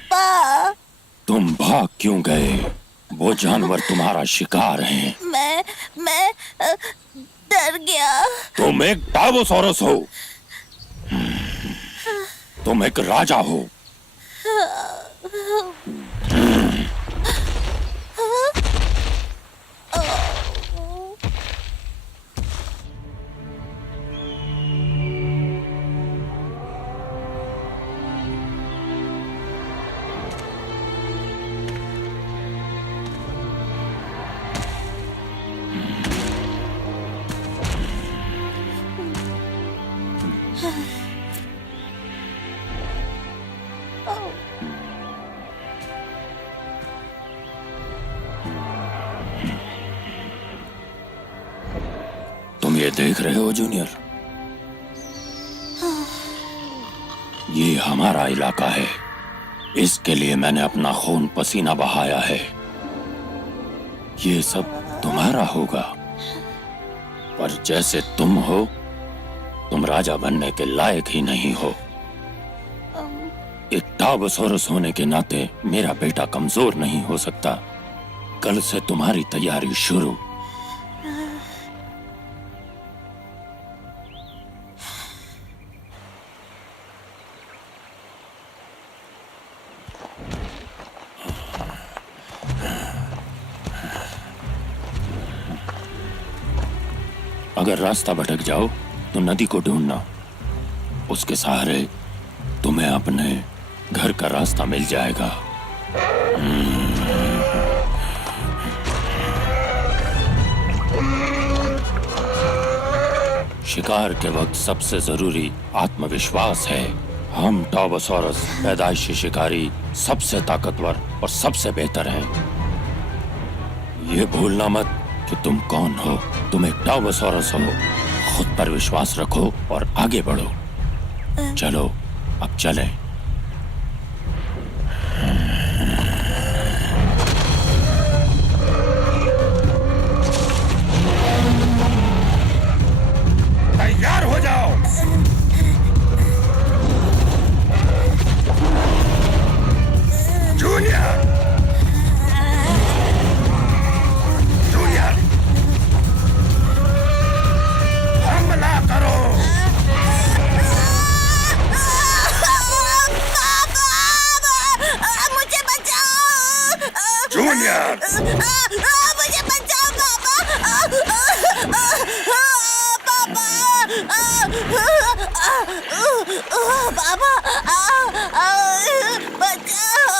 पापा। तुम भाग क्यों गए? वो जानवर तुम्हारा शिकार हैं। मैं डर गया। तुम एक टार्बोसॉरस हो। तुम एक राजा हो। तुम ये देख रहे हो जूनियर? ये हमारा इलाका है। इसके लिए मैंने अपना खून पसीना बहाया है। ये सब तुम्हारा होगा, पर जैसे तुम हो, तुम राजा बनने के लायक ही नहीं हो। एक टार्बोसॉरस होने के नाते मेरा बेटा कमजोर नहीं हो सकता। कल से तुम्हारी तैयारी शुरू। अगर रास्ता भटक जाओ तो नदी को ढूंढना। उसके सहारे तुम्हें अपने घर का रास्ता मिल जाएगा। शिकार के वक्त सबसे जरूरी आत्मविश्वास है। हम टार्बोसॉरस पैदाइशी शिकारी सबसे ताकतवर और सबसे बेहतर हैं। ये भूलना मत कि तुम कौन हो। तुम एक टार्बोसॉरस हो। खुद पर विश्वास रखो और आगे बढ़ो। चलो अब चलें। तैयार हो जाओ। जूनियर, जूनियर, हमला करो। मुझे बचाओ। जूनियर, मुझे बचाओ पापा। पापा बचाओ।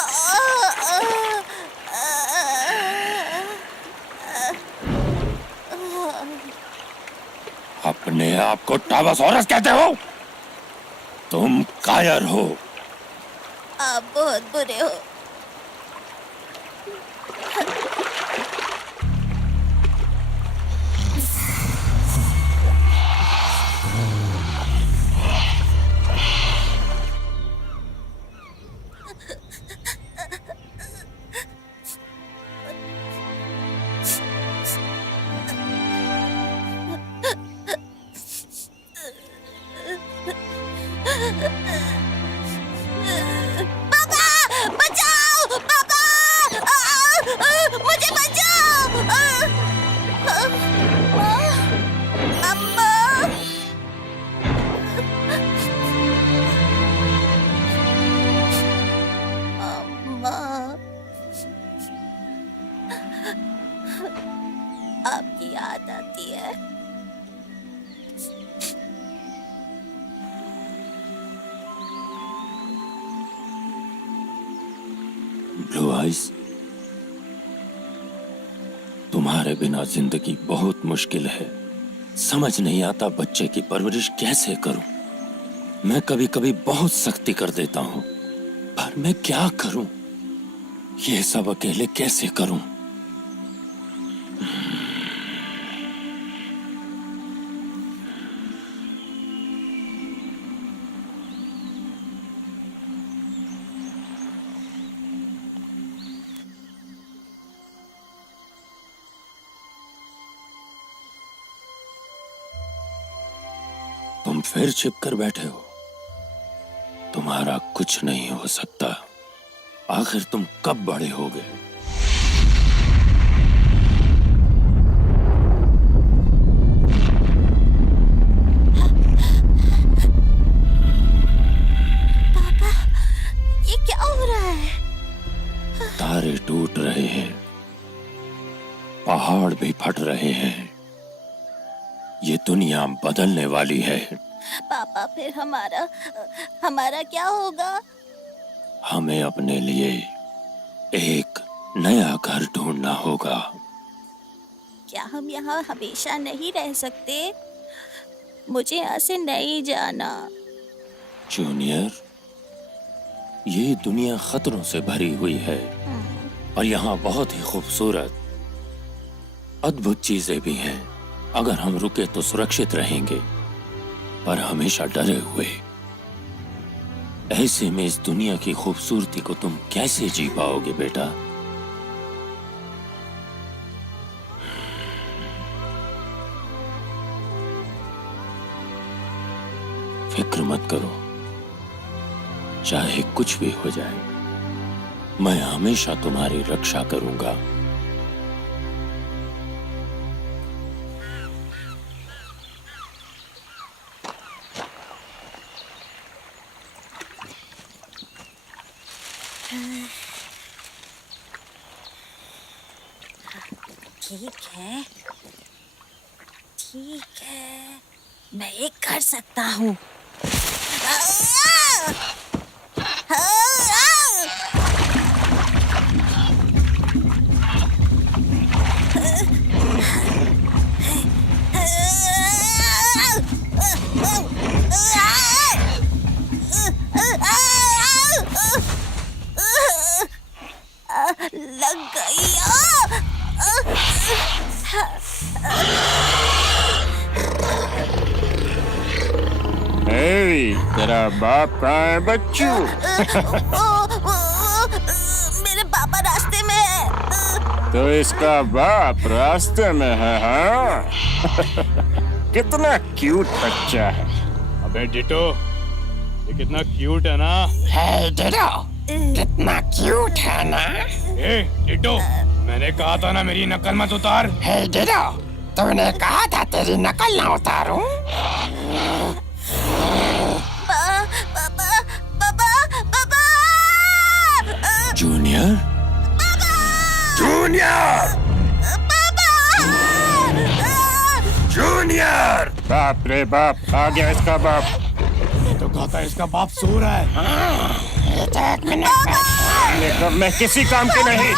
अपने आप को टार्बोसॉरस कहते हो? तुम कायर हो। आप बहुत बुरे हो। पापा बचाओ। पापा मुझे बचाओ। अम्मा। अम्मा, आपकी याद आती है। ब्लू आइज, तुम्हारे बिना जिंदगी बहुत मुश्किल है। समझ नहीं आता बच्चे की परवरिश कैसे करूं। मैं कभी कभी बहुत सख्ती कर देता हूं, पर मैं क्या करूं? ये सब अकेले कैसे करूं? तुम फिर छिप कर बैठे हो। तुम्हारा कुछ नहीं हो सकता। आखिर तुम कब बड़े होगे? ये क्या हो रहा है? तारे टूट रहे हैं, पहाड़ भी फट रहे हैं। ये दुनिया बदलने वाली है। पापा फिर हमारा क्या होगा? हमें अपने लिए एक नया घर ढूंढना होगा। क्या हम यहाँ हमेशा नहीं रह सकते? मुझे यहाँ से नहीं जाना। जूनियर, ये दुनिया खतरों से भरी हुई है और यहाँ बहुत ही खूबसूरत, अद्भुत चीजें भी हैं। अगर हम रुके तो सुरक्षित रहेंगे, पर हमेशा डरे हुए। ऐसे में इस दुनिया की खूबसूरती को तुम कैसे जी पाओगे बेटा? फिक्र मत करो, चाहे कुछ भी हो जाए, मैं हमेशा तुम्हारी रक्षा करूंगा। ठीक है, मैं ये कर सकता हूँ। लग गई। तेरा बाप कहाँ है बच्चू? मेरे पापा रास्ते में है। तो इसका बाप रास्ते में है, हाँ? कितना क्यूट बच्चा है। अबे डिटो, ये कितना क्यूट है ना? है डिटो, कितना क्यूट है ना? ए डिटो, मैंने कहा था ना मेरी नकल मत उतार। है डिटो, तूने कहा था तेरी नकल ना उतारूं। Junior, junior, junior. बाप रे बाप, आ गया इसका बाप। तो कहता है इसका बाप सो रहा है। एक मिनट, मैं किसी काम की नहीं।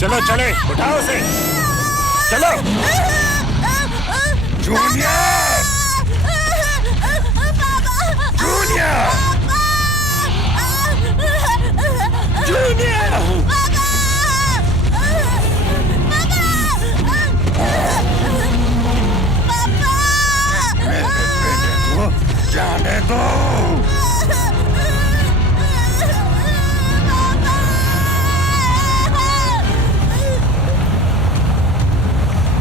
चलो चले, उठाओ उसे, चलो। Junior, junior, junior. मेरे बेटे को जाने दो।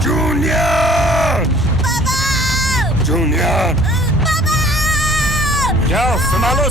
Junior, junior. जाओ संभालो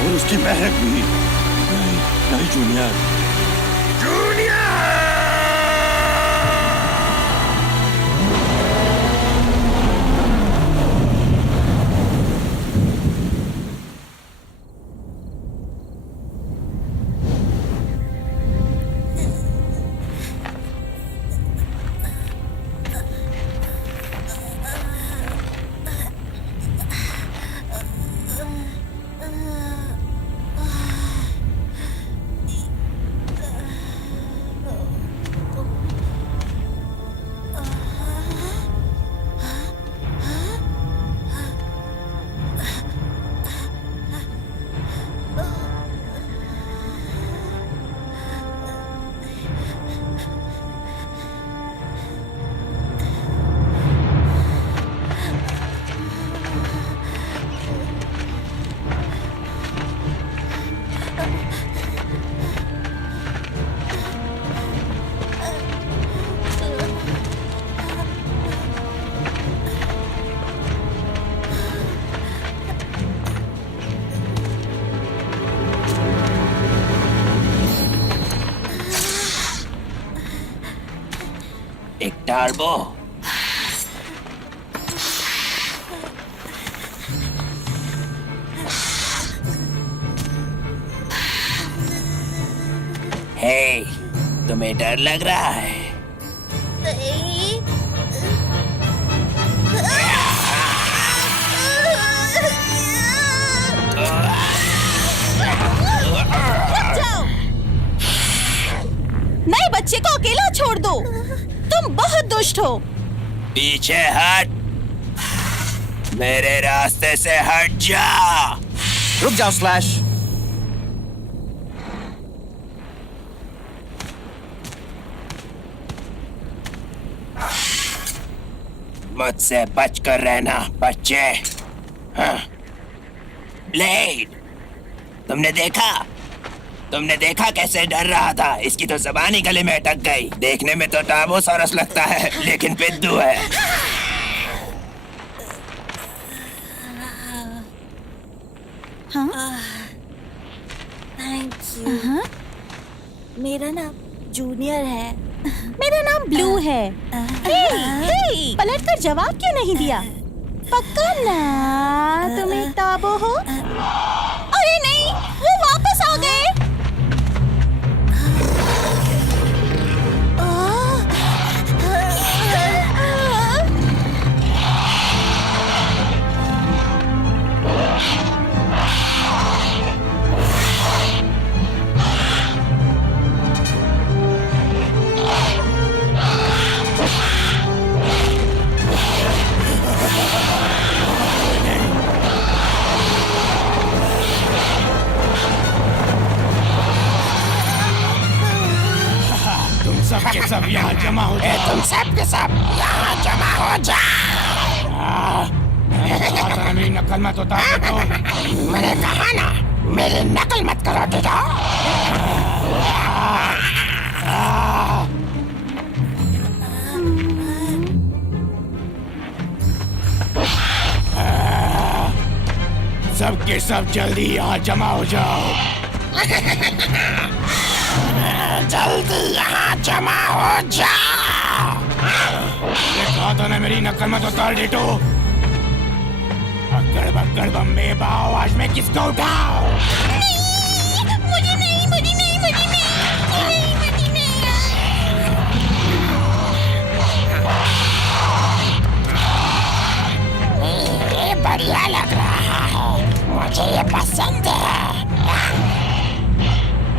और उसकी महक भी। नहीं नहीं जूनियर, एक टर्बो। हे, तुम्हें डर लग रहा है? नहीं। रुक जाओ। नए बच्चे को अकेला छोड़ दो। तुम बहुत दुष्ट हो। पीछे हट, मेरे रास्ते से हट जा। रुक जाओ स्लैश। मुझसे बचकर रहना बच्चे। हाँ। ब्लेड, तुमने देखा कैसे डर रहा था? इसकी तो ज़बान ही गले में अटक गई। देखने में तो टाबोसॉरस लगता है, लेकिन पिद्दू है। Thank you. मेरा नाम जूनियर है। मेरा नाम ब्लू है। हे, पलट कर जवाब क्यों नहीं दिया? पक्का ना तुम एक टाबो हो? अरे नहीं, वो वापस आ गए। सब के सब यहाँ जमा हो जाओ। तुम सब के सब यहाँ जमा हो जाओ। मेरी नकल मत उतार दो। मैंने कहा ना, मेरी नकल मत करो बेटा। सब के सब जल्दी यहाँ जमा हो जाओ। जल्दी यहाँ जमा हो जाओ। ये कहा था ना, मेरी नकल मत उतार डेटो। अक्कड़ बक्कड़ बम्बे बाओ, आज मैं किसको उठाओ? मुझे नहीं। ये बढ़िया लग रहा है, मुझे ये पसंद है।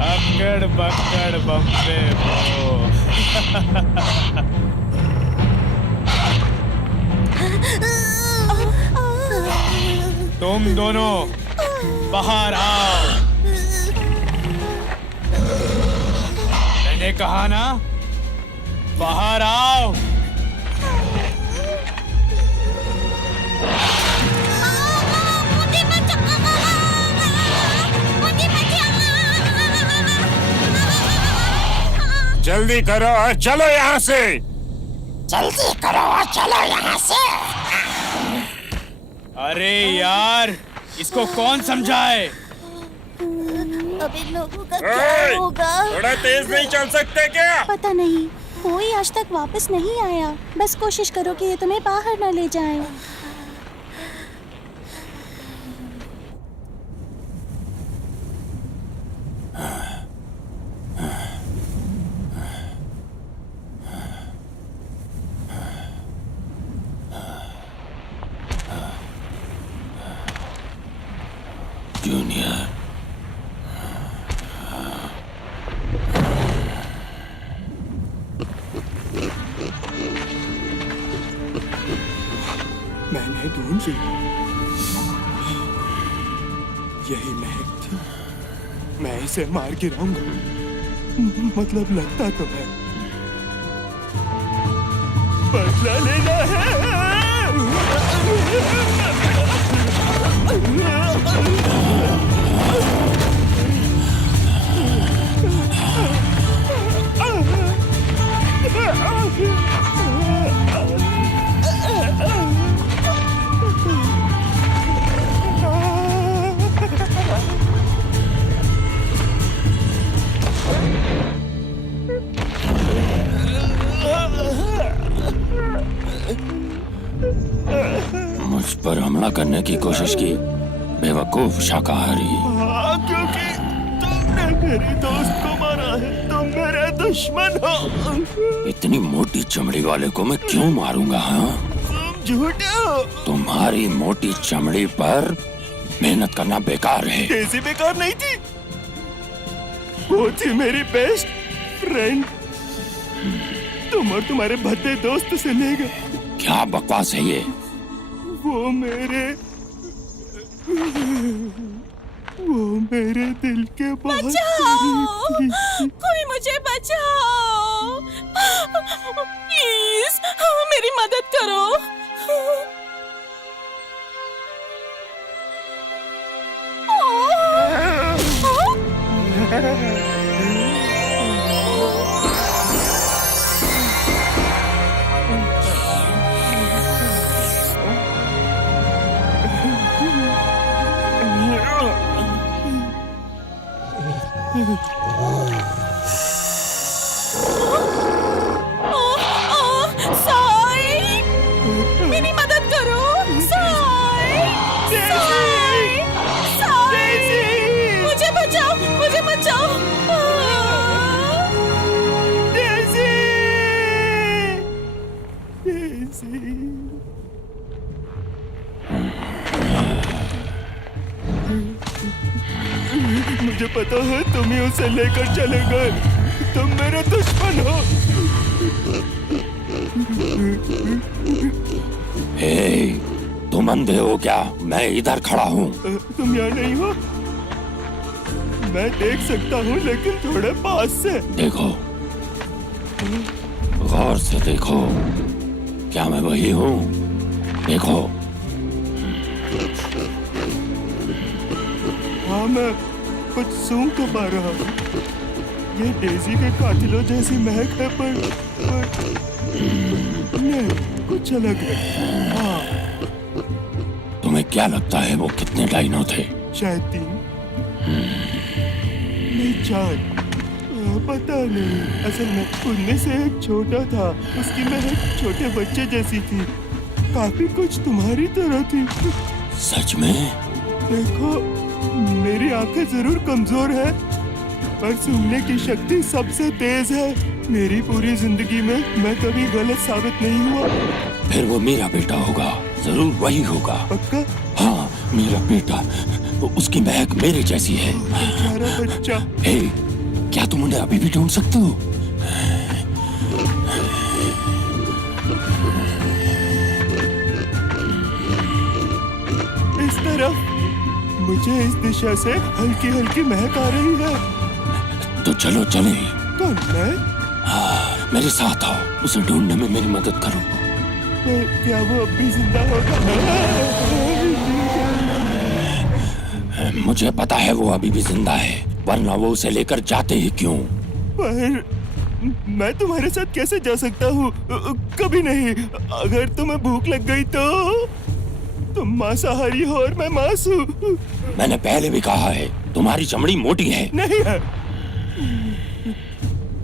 अक्कड़ बक्कड़ बम्बे बाओ। तुम दोनों बाहर आओ। मैंने कहा ना, बाहर आओ। जल्दी करो और चलो यहाँ से। जल्दी करो और चलो यहाँ से। अरे यार, इसको कौन समझाए? अब इन लोगों का ए! क्या होगा? थोड़ा तेज नहीं चल सकते क्या? पता नहीं, कोई आज तक वापस नहीं आया। बस कोशिश करो कि ये तुम्हें बाहर न ले जाएं। जूनियर, मैंने ढूंढी, यही महक थी। मैं इसे मार गिराऊंगा, मतलब लगता तो है। बदला लेना है। मुझ पर हमला करने की कोशिश की, बेवकूफ शाकाहारी। क्योंकि तुमने मेरे दोस्त को मारा है, तुम मेरे दुश्मन हो। इतनी मोटी चमड़ी वाले को मैं क्यों मारूंगा? हाँ, तुम झूठे हो। तुम्हारी मोटी चमड़ी पर मेहनत करना बेकार है। डेज़ी बेकार नहीं थी, वो थी मेरी बेस्ट फ्रेंड। तुम और तुम्हारे भद्दे दोस्त से ले गए। क्या बकवास है ये? वो मेरे दिल के बहुत बचाओ! करीब थी। कोई मुझे बचाओ! प्लीज, मेरी मदद करो। साई, मेरी मदद करो। साई, साई, साई, मुझे बचाओ, मुझे बचाओ। मुझे पता है तुम ही उसे लेकर चले गए। तुम मेरे दुश्मन हो। हे, तुम अंधे हो क्या? मैं इधर खड़ा हूँ। तुम यहाँ नहीं हो? मैं देख सकता हूँ, लेकिन थोड़े पास से। देखो, गौर से देखो, क्या मैं वही हूँ? देखो। हाँ, मैं कुछ सूंघ तो पा रहा हूँ। ये डेज़ी के कातिलों जैसी महक है, पर नहीं, कुछ अलग है। हाँ, तुम्हें क्या लगता है वो कितने डाइनो थे? शायद 3 नहीं 4, पता नहीं। असल में उनमें से एक छोटा था, उसकी महक छोटे बच्चे जैसी थी, काफी कुछ तुम्हारी तरह थी। सच में? देखो, मेरी आंखें जरूर कमजोर है, पर सुनने की शक्ति सबसे तेज है। मेरी पूरी जिंदगी में मैं कभी गलत साबित नहीं हुआ। फिर वो मेरा बेटा होगा, जरूर वही होगा। पक्का? हाँ, मेरा बेटा। उसकी महक मेरे जैसी है। बेचारा बच्चा। हे, क्या तुम उन्हें अभी भी ढूंढ सकते हो? इस तरफ मुझे इस दिशा से हल्की हल्की महक आ रही है। तो चलो चले। कौन मैं? हाँ, मेरे साथ आओ, उसे ढूंढने में मेरी मदद करो। क्या वो अब भी जिंदा होगा? मुझे पता है वो अभी भी जिंदा है, वरना वो उसे लेकर जाते ही क्यों? पर मैं तुम्हारे साथ कैसे जा सकता हूँ? कभी नहीं। अगर तुम्हें भूख लग गई तो? तुम मांसाहारी हो और मैं मांस हूँ। मैंने पहले भी कहा है, तुम्हारी चमड़ी मोटी है। नहीं है।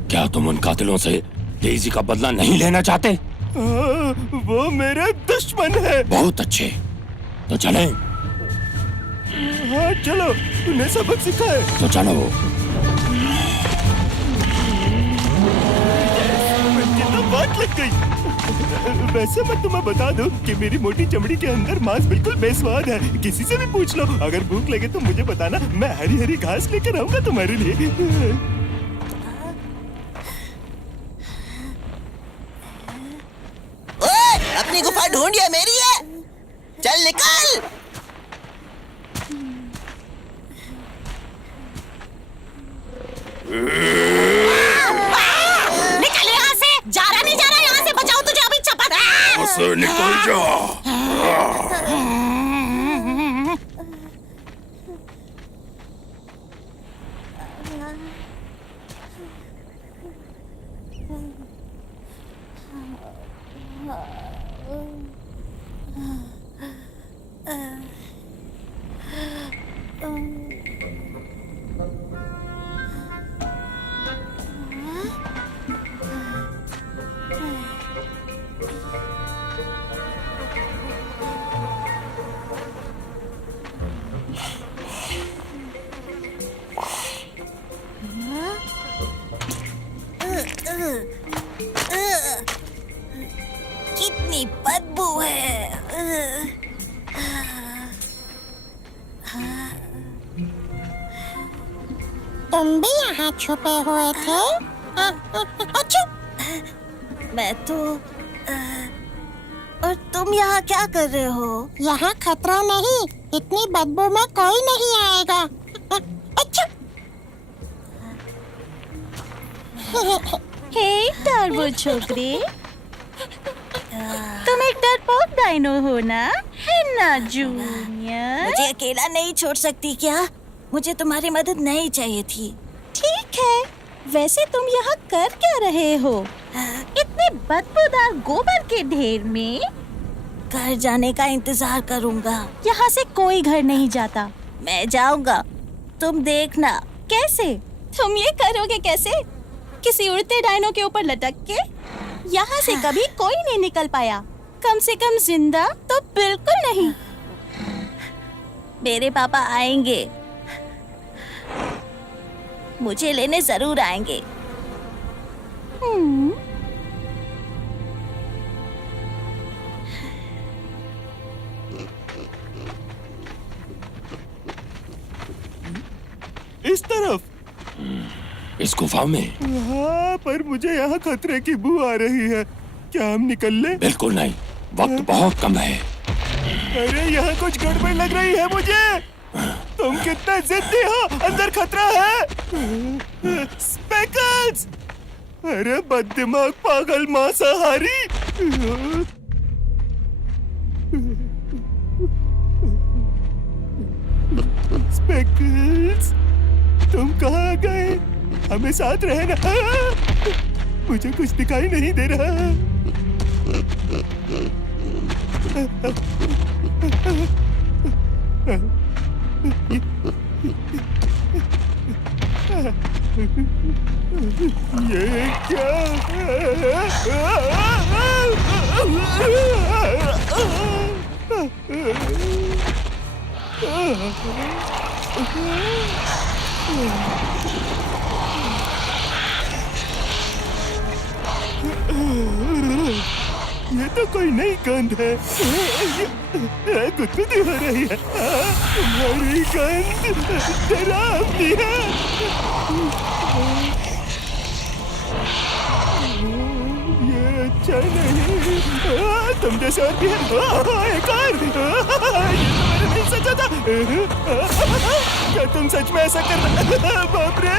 क्या तुम उन कातिलों से डेज़ी का बदला नहीं लेना चाहते? वो मेरे दुश्मन है। बहुत अच्छे, तो चलें। हाँ चलो, तूने सबक सीखा है तो चलो। मुझे तो बात लग गई। वैसे मैं तुम्हें बता दूं कि मेरी मोटी चमड़ी के अंदर मांस बिल्कुल बेस्वाद है। किसी से भी पूछ लो। अगर भूख लगे तो मुझे बताना, मैं हरी हरी घास लेकर आऊंगा तुम्हारे लिए। ओए, अपनी गुफा ढूंढिए, मेरी है। चल निकल। निकल यहाँ से। जा रहा यहाँ से। बचाओ तुझे अभी चपत। निकल जा। कितनी बदबू है। तुम भी यहाँ छुपे हुए थे? अच्छा, मैं तो और तुम यहाँ क्या कर रहे हो? यहाँ खतरा नहीं, इतनी बदबू में कोई नहीं आएगा। अच्छा। हे टर्बो छोकरी, तुम एक डरपोक डायनो हो ना? है ना जूनियर? मुझे अकेला नहीं छोड़ सकती क्या? मुझे तुम्हारी मदद नहीं चाहिए थी। ठीक है, वैसे तुम यहाँ कर क्या रहे हो? इतने बदबूदार गोबर के ढेर में? घर जाने का इंतजार करूँगा। यहाँ से कोई घर नहीं जाता। मैं जाऊँगा, तुम देखना। कैसे? तुम ये करोगे कैसे? किसी उड़ते डायनो के ऊपर लटक के? यहाँ से कभी कोई नहीं निकल पाया। कम से कम जिंदा तो बिल्कुल नहीं। मेरे पापा आएंगे, मुझे लेने जरूर आएंगे। इस तरफ। इस गुफा में? हाँ, पर मुझे यहाँ खतरे की बू आ रही है। क्या हम निकल लें? बिल्कुल नहीं, वक्त बहुत कम है। अरे यहाँ कुछ गड़बड़ लग रही है मुझे। तुम कितने जिद्दी हो, अंदर खतरा है। स्पेकल्स! अरे बददिमाग पागल मांसाहारी। स्पेकल्स, तुम कहाँ गए? हमें साथ रहना। मुझे कुछ दिखाई नहीं दे रहा। ये क्या? ये तो कोई नई गंध है। गुदगुदी हो रही है। तुम्हारी गंध डरावनी है। ये अच्छा नहीं। तुम जैसे और भी है। एक और। ये तो मैंने नहीं सोचा था। क्या तुम सच में ऐसा कर रहे? बाप रे,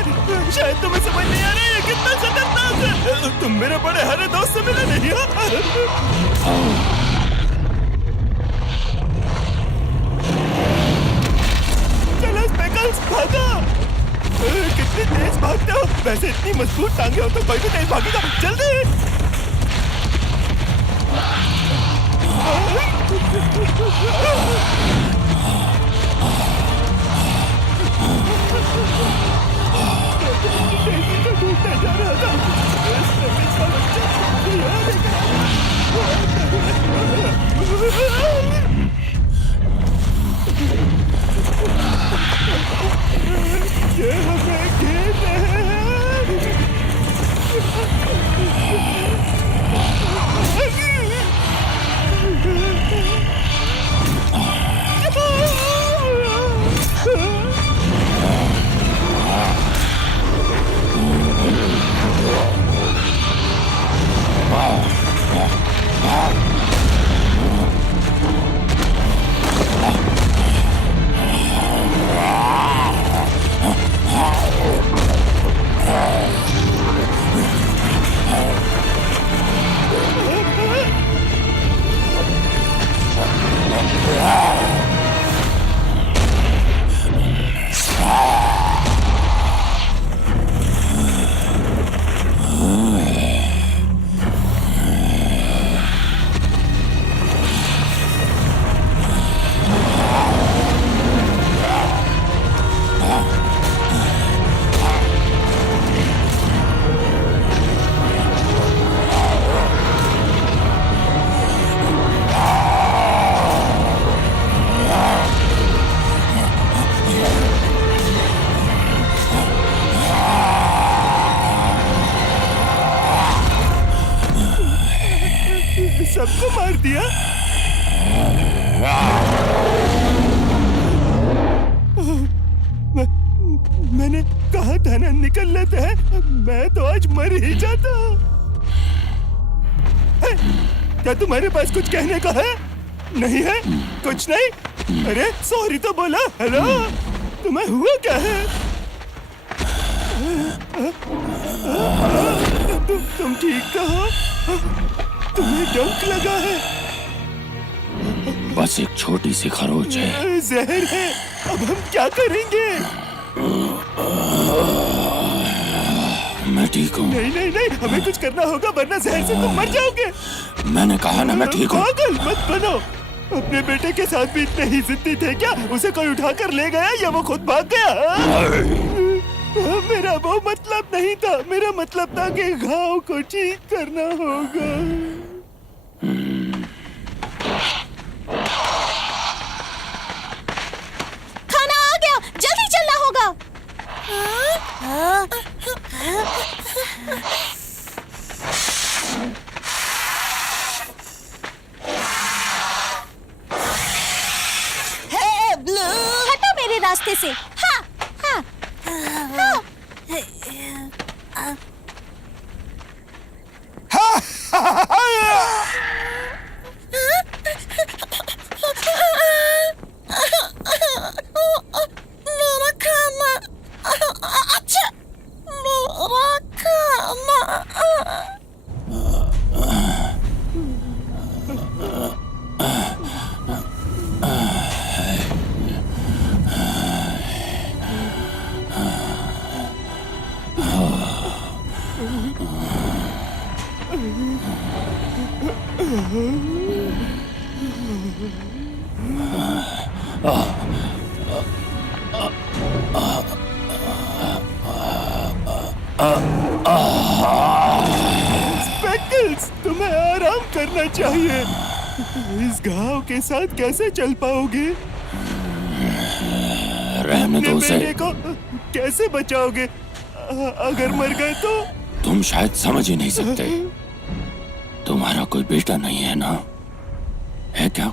शायद तुम्हें समझ नहीं आ रहा है कितना खतरनाक है। तुम मेरे बड़े हरे दोस्त से मिले नहीं हो? चलो स्पेकल्स, भागो। कितनी तेज भागते हो। वैसे इतनी मजबूत टांगे हो तो कोई भी तेज भागेगा। जल्दी। ढूंढने जा रहा था। इसका बच्चा यहाँ लेकर ये हमें घेर रहे हैं। सबको मार दिया। मैंने कहा था ना निकल लेते हैं, मैं तो आज मर ही जाता। क्या तुम्हारे पास कुछ कहने का है? नहीं है? कुछ नहीं? अरे सॉरी तो बोला। हेलो, तुम्हें हुआ क्या है? तुम ठीक तो हो? तुम्हें डंक लगा है? बस एक छोटी सी खरोच है। जहर है। अब हम क्या करेंगे? मैं ठीक हूँ। नहीं नहीं नहीं, हमें कुछ करना होगा वरना जहर से तुम मर जाओगे। मैंने कहा ना मैं ठीक हूँ। पागल मत बनो। अपने बेटे के साथ भी इतने ही जिद्दी थे क्या? उसे कोई उठाकर ले गया या वो खुद भाग गया? मेरा वो मतलब नहीं था। मेरा मतलब था कि घाव को ठीक करना होगा। खाना आ गया, जल्दी चलना होगा। हे ब्लू, हटो मेरे रास्ते से। हाँ, हाँ, हाँ। मेरा खाना। अच्छा, मेरा खाना। स्पेकल्स, तुम्हें आराम करना चाहिए। इस घाव के साथ कैसे चल पाओगे? रहने दो उसे। बेटे को कैसे बचाओगे? अगर मर गए तो? तुम शायद समझ ही नहीं सकते। तुम्हारा कोई बेटा नहीं है ना? है क्या?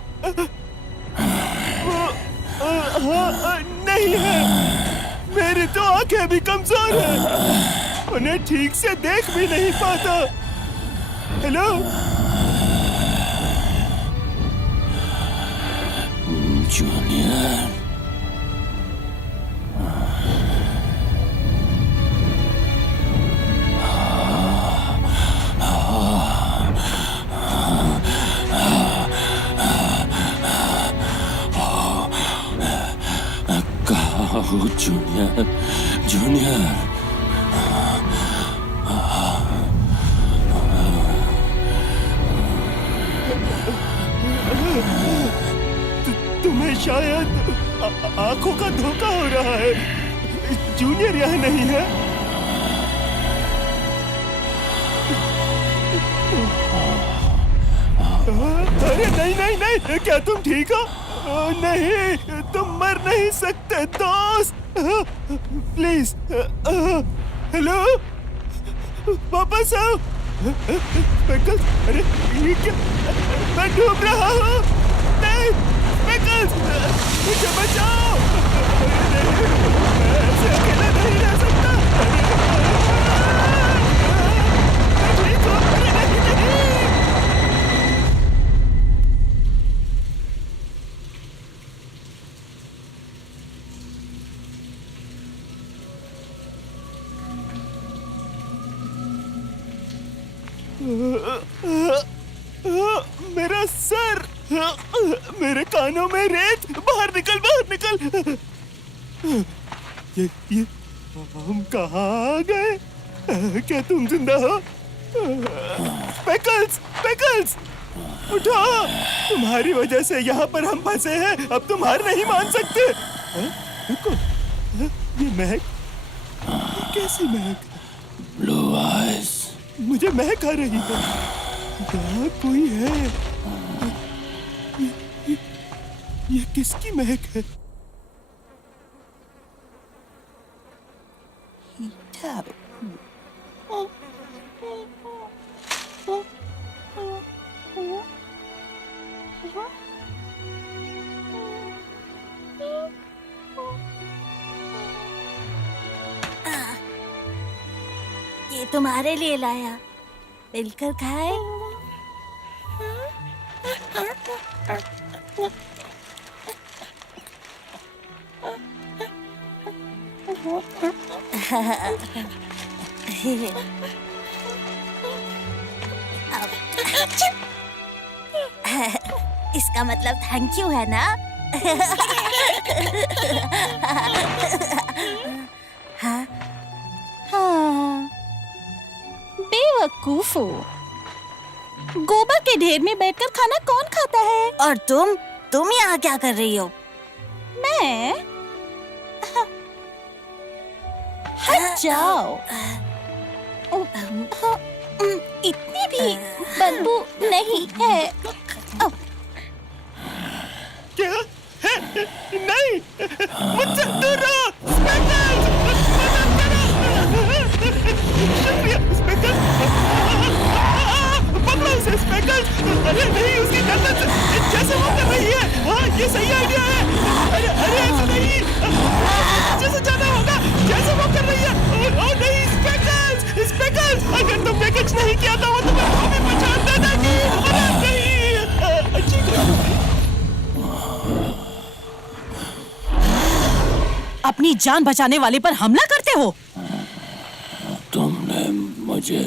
नहीं है। मेरी तो आंखें भी कमजोर हैं। उन्हें ठीक से देख भी नहीं पाता। Hello, junior. Junior, junior. तुम्हें शायद आंखों का धोखा हो रहा है। जूनियर यहाँ नहीं है। अरे नहीं नहीं नहीं, क्या तुम ठीक हो? नहीं, तुम मर नहीं सकते दोस्त। प्लीज, हेलो, वापस आओ। अरे ये क्या? मैं डूब रहा हूँ। नहीं, मुझे बचाओ। मैं ऐसे अकेला नहीं रह सकता। मैं ठीक हूँ। नहीं। मेरा सर, मेरे कानों में रेत। बाहर निकल, बाहर निकल। ये हम कहाँ आ गए? क्या तुम जिंदा हो? स्पेकल्स, स्पेकल्स, उठो। तुम्हारी वजह से यहाँ पर हम फंसे हैं। अब तुम हार नहीं मान सकते। रुको, ये महक, कैसी महक? Blue eyes. मुझे महक आ रही है। यहाँ कोई है। ये किसकी महक है? ये तुम्हारे लिए लाया, मिलकर खाए। इसका मतलब थैंक यू है ना? हाँ, बेवकूफ हो। गोबर के ढेर में बैठकर खाना कौन खाता है? और तुम यहाँ क्या कर रही हो? मैं? हट जाओ। इतनी भी बदबू नहीं है। क्या? नहीं, मुझसे दूर रहो। शुक्रिया स्पेकल। पकड़ो उसे स्पेकल। अरे नहीं, उसकी गर्दन से जैसे वो कर रही है। हाँ, ये सही आइडिया है। अरे अरे ऐसा नहीं, जैसे जाना होगा जैसे वो कर रही है। ओ नहीं स्पेकल, स्पेकल, अगर तुमने कुछ नहीं किया तो वो तुम्हें भी पहचान देगी। अरे नहीं, अच्छी अपनी जान बचाने वाले पर हमला करते हो? तुमने मुझे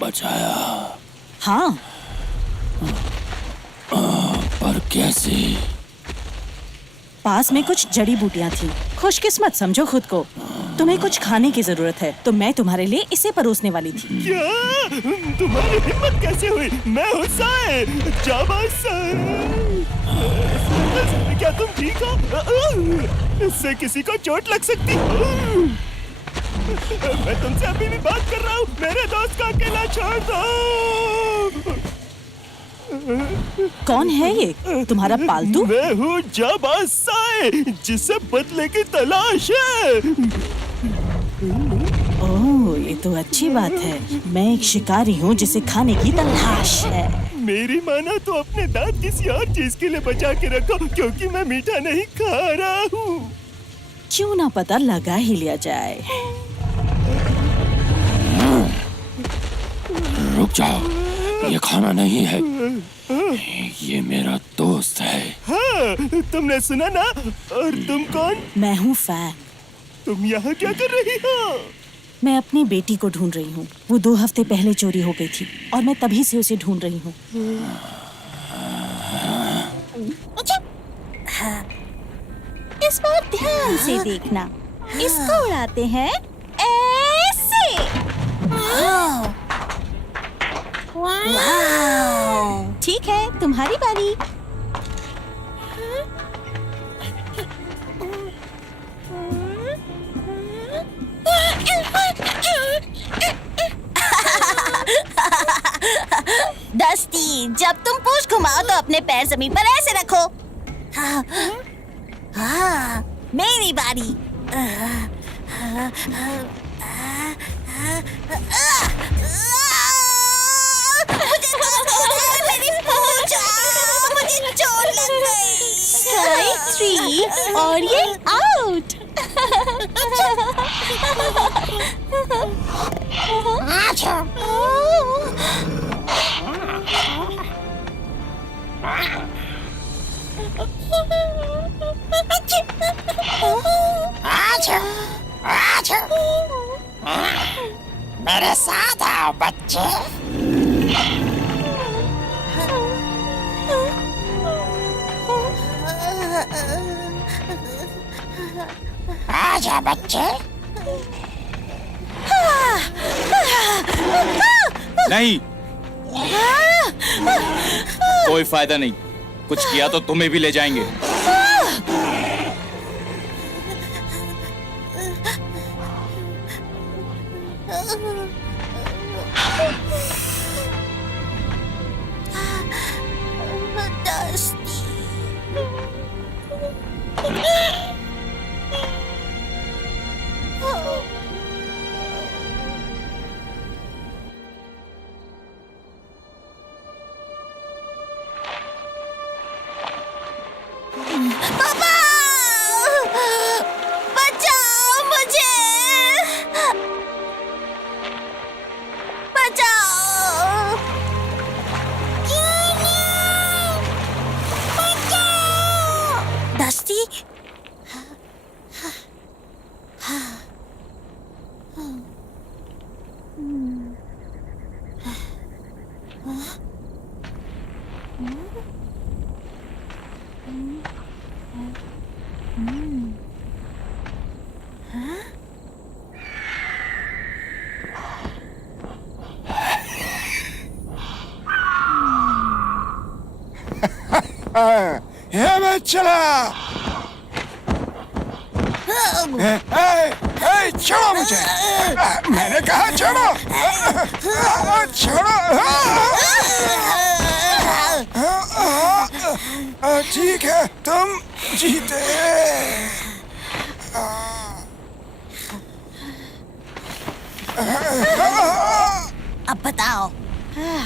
बचाया। हाँ, पर कैसे? पास में कुछ जड़ी बूटियां थी। खुशकिस्मत समझो खुद को। तुम्हें कुछ खाने की जरूरत है तो मैं तुम्हारे लिए इसे परोसने वाली थी। क्या? तुम्हारी हिम्मत कैसे हुई? मैं हूँ साए, जाबाज साए। क्या तुम ठीक हो? इससे किसी को चोट लग सकती। मैं तुमसे अभी भी बात कर रहा हूँ। मेरे दोस्त को अकेला छोड़ दो। कौन है ये? तुम्हारा पालतू? मैं हूँ जाबाज साए, जिसे बदले की तलाश है। ओह, ये तो अच्छी बात है। मैं एक शिकारी हूँ जिसे खाने की तलाश है। मेरी मानो तो अपने दांत किसी और चीज के लिए बचा के रखो, क्योंकि मैं मीठा नहीं खा रहा हूँ। क्यों ना पता लगा ही लिया जाए। रुक जाओ, ये खाना नहीं है, ये मेरा दोस्त है। हाँ, तुमने सुना ना? और तुम कौन? मैं हूँ फैन। तुम यहाँ क्या कर रही हो? मैं अपनी बेटी को ढूंढ रही हूँ। वो 2 हफ्ते पहले चोरी हो गई थी और मैं तभी से उसे ढूंढ रही हूँ। हाँ, इस बार ध्यान से देखना। इसको उड़ाते हैं ऐसे। वाह! ठीक है, तुम्हारी बारी। डस्टी, जब तुम पूंछ घुमाओ तो अपने पैर जमीन पर ऐसे रखो। हाँ, हाँ, मेरी बारी। मेरी पूंछ, मुझे चोट लग गई। स्ट्राइक 3 और ये आउट। मेरे साथ आओ बच्चे। आजा बच्चे। नहीं, कोई फायदा नहीं। कुछ किया तो तुम्हें भी ले जाएंगे। पापा, बचाओ मुझे, बचाओ। डस्टी, ये मैं चला। छोड़ो मुझे, मैंने कहा छोड़ो। छोड़ो। ठीक है, तुम जीते। अब बताओ,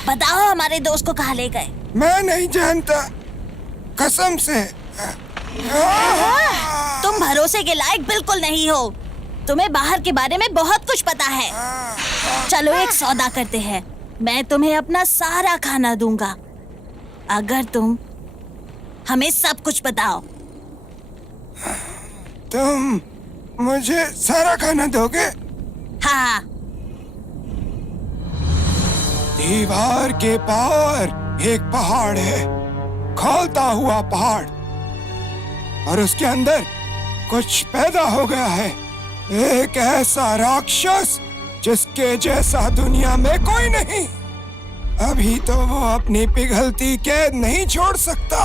बताओ हमारे दोस्त को कहाँ ले गए? मैं नहीं जानता, कसम से। तुम भरोसे के लायक बिल्कुल नहीं हो। तुम्हें बाहर के बारे में बहुत कुछ पता है। चलो एक सौदा करते हैं। मैं तुम्हें अपना सारा खाना दूंगा अगर तुम हमें सब कुछ बताओ। तुम मुझे सारा खाना दोगे? हाँ। दीवार के पार एक पहाड़ है, खौलता हुआ पहाड़, और उसके अंदर कुछ पैदा हो गया है। एक ऐसा राक्षस जिसके जैसा दुनिया में कोई नहीं। अभी तो वो अपनी पिघलती कैद नहीं छोड़ सकता,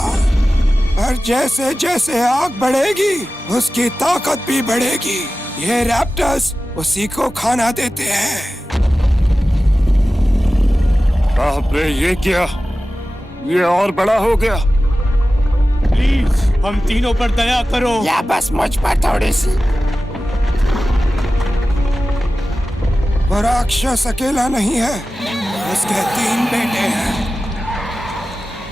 और जैसे जैसे आग बढ़ेगी उसकी ताकत भी बढ़ेगी। ये रैप्टर्स उसी को खाना देते हैं। बाप रे, ये क्या? ये और बड़ा हो गया। प्लीज हम तीनों पर दया करो। या बस मुझ पर थोड़ी सी। वो राक्षस अकेला नहीं है, उसके 3 बेटे हैं।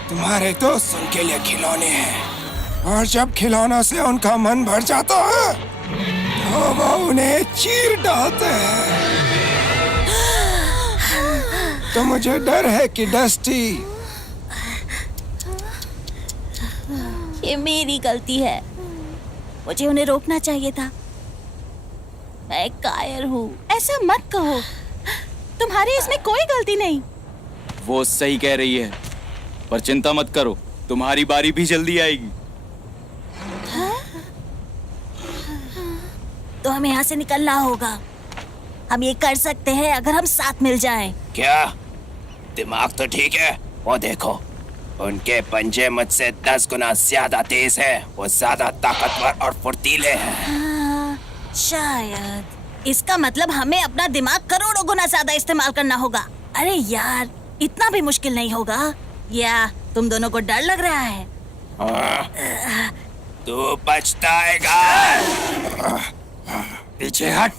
तुम्हारे दोस्त उनके लिए खिलौने हैं, और जब खिलौनों से उनका मन भर जाता है तो वो उन्हें चीर डालते हैं। तो मुझे डर है कि डस्टी, ये मेरी गलती है। मुझे उन्हें रोकना चाहिए था। मैं कायर हूँ। ऐसा मत कहो, तुम्हारी इसमें कोई गलती नहीं। वो सही कह रही है, पर चिंता मत करो, तुम्हारी बारी भी जल्दी आएगी। तो हमें यहाँ से निकलना होगा। हम ये कर सकते हैं अगर हम साथ मिल जाएं। क्या दिमाग तो ठीक है? वो देखो, उनके पंजे मुझसे 10 गुना ज्यादा तेज है। वो ज्यादा ताकतवर और फुर्तीले हैं। हाँ, शायद इसका मतलब हमें अपना दिमाग करोड़ों गुना ज्यादा इस्तेमाल करना होगा। अरे यार, इतना भी मुश्किल नहीं होगा। या तुम दोनों को डर लग रहा है? तू पछताएगा। पीछे हट।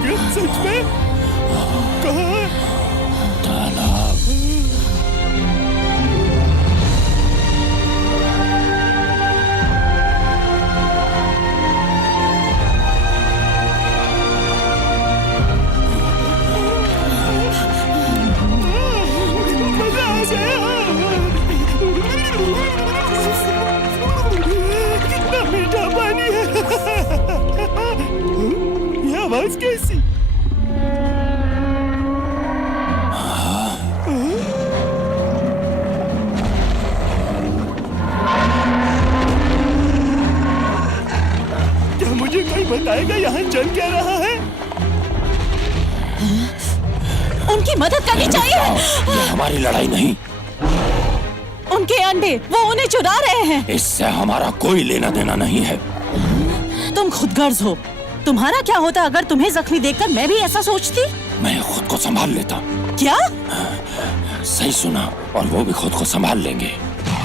क्या सच में? कहाँ? तालाब। मजा आ गया। कितना मीठा पानी है। ये आवाज कैसी? क्या मुझे कोई बताएगा यहाँ चल क्या रहा है? उनकी मदद करनी चाहिए। ये हमारी लड़ाई नहीं। उनके अंडे वो उन्हें चुरा रहे हैं। इससे हमारा कोई लेना देना नहीं है। तुम खुद गर्ज हो। तुम्हारा क्या होता अगर तुम्हें जख्मी देखकर मैं भी ऐसा सोचती? मैं खुद को संभाल लेता। क्या? सही सुना, और वो भी खुद को संभाल लेंगे।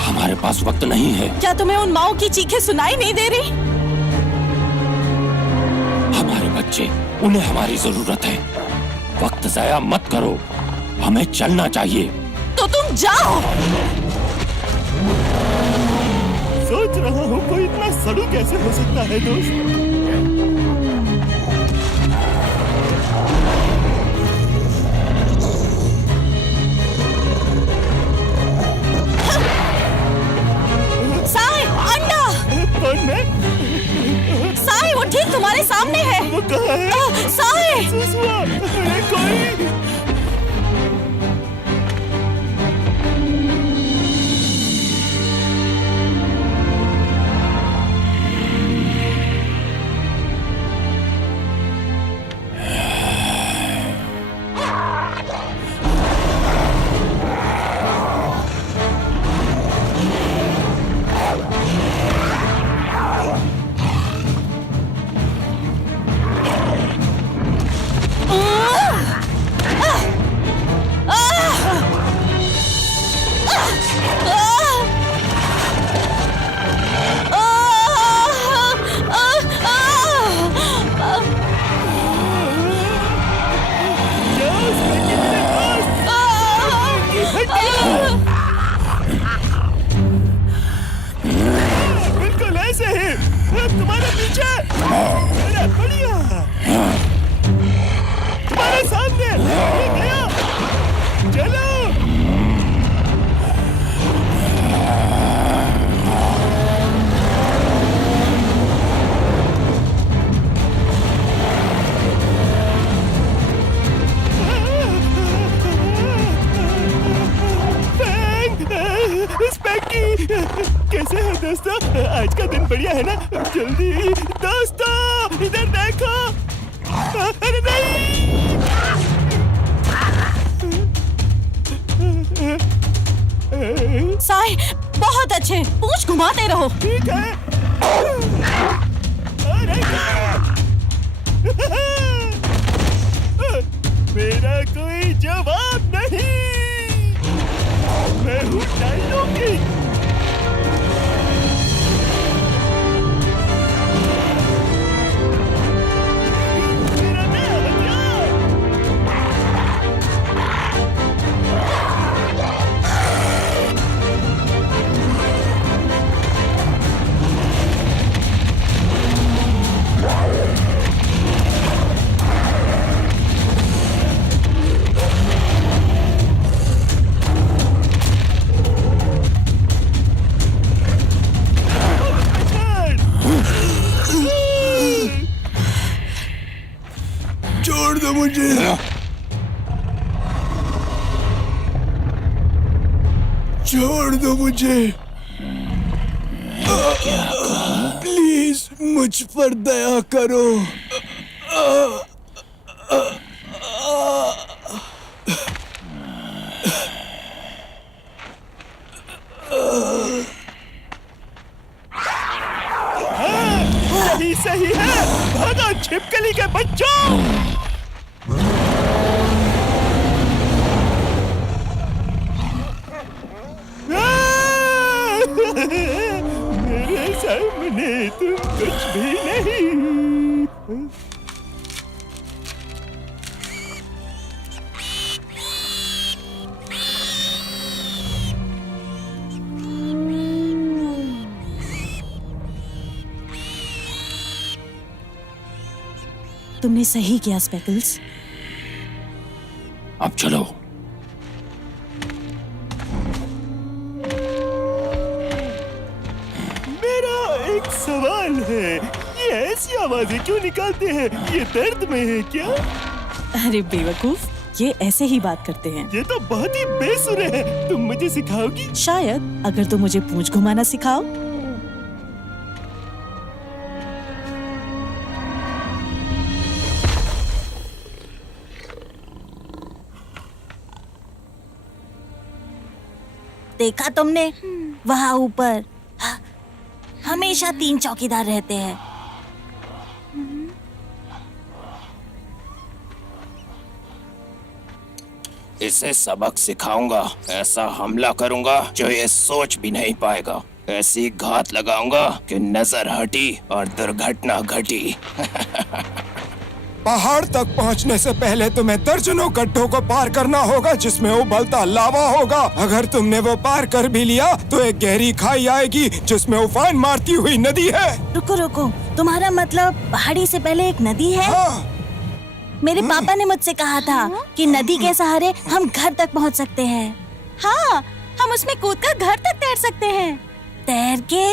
हमारे पास वक्त नहीं है। क्या तुम्हें उन माओ की चीखें सुनाई नहीं दे रही? हमारे बच्चे, उन्हें हमारी जरूरत है। वक्त जाया मत करो, हमें चलना चाहिए। तो तुम जाओ। सोच रहा हूँ कोई इतना सड़ू कैसे हो सकता है दोस्त। साई, अंडा। कौन मैं? साई, वो ठीक तुम्हारे सामने है। वो कहाँ है? साई। सुसुआ, अरे कोई। बिल्कुल ऐसे ही तुम्हारे पीछे। अरे बढ़िया, तुम्हारे सामने ये गया। चलो। स्पैकी, कैसे है दोस्तों? आज का दिन बढ़िया है ना? जल्दी दोस्तों इधर देखो। अरे नहीं। साई, बहुत अच्छे। पूंछ घुमाते रहो। ठीक है। अरे मेरा कोई जवाब नहीं। मैं हूँ डायनो किंग। मेरा नया हथियार। मुझे, छोड़ दो मुझे। प्लीज मुझ पर दया करो। सही सही है, भागा छिपकली के बच्चों। मेरे सामने तुम कुछ भी नहीं। तुमने सही किया स्पेकल्स। अब चलो। मेरा एक सवाल है, ये ऐसी आवाजें क्यों निकालते हैं? ये दर्द में है क्या? अरे बेवकूफ, ये ऐसे ही बात करते हैं। ये तो बहुत ही बेसुरे है। तुम मुझे सिखाओगी? शायद, अगर तुम मुझे पूंछ घुमाना सिखाओ। देखा तुमने, वहाँ ऊपर हमेशा 3 चौकीदार रहते हैं। इसे सबक सिखाऊंगा। ऐसा हमला करूंगा जो ये सोच भी नहीं पाएगा। ऐसी घात लगाऊंगा कि नजर हटी और दुर्घटना घटी। पहाड़ तक पहुंचने से पहले तुम्हें दर्जनों गड्ढों को पार करना होगा जिसमें उबलता लावा होगा। अगर तुमने वो पार कर भी लिया तो एक गहरी खाई आएगी जिसमें उफान मारती हुई नदी है। रुको रुको, तुम्हारा मतलब पहाड़ी से पहले एक नदी है? हाँ। मेरे पापा ने मुझसे कहा था कि नदी के सहारे हम घर तक पहुंच सकते हैं। हाँ, हम उसमें कूदकर घर तक तैर सकते हैं। तैर के?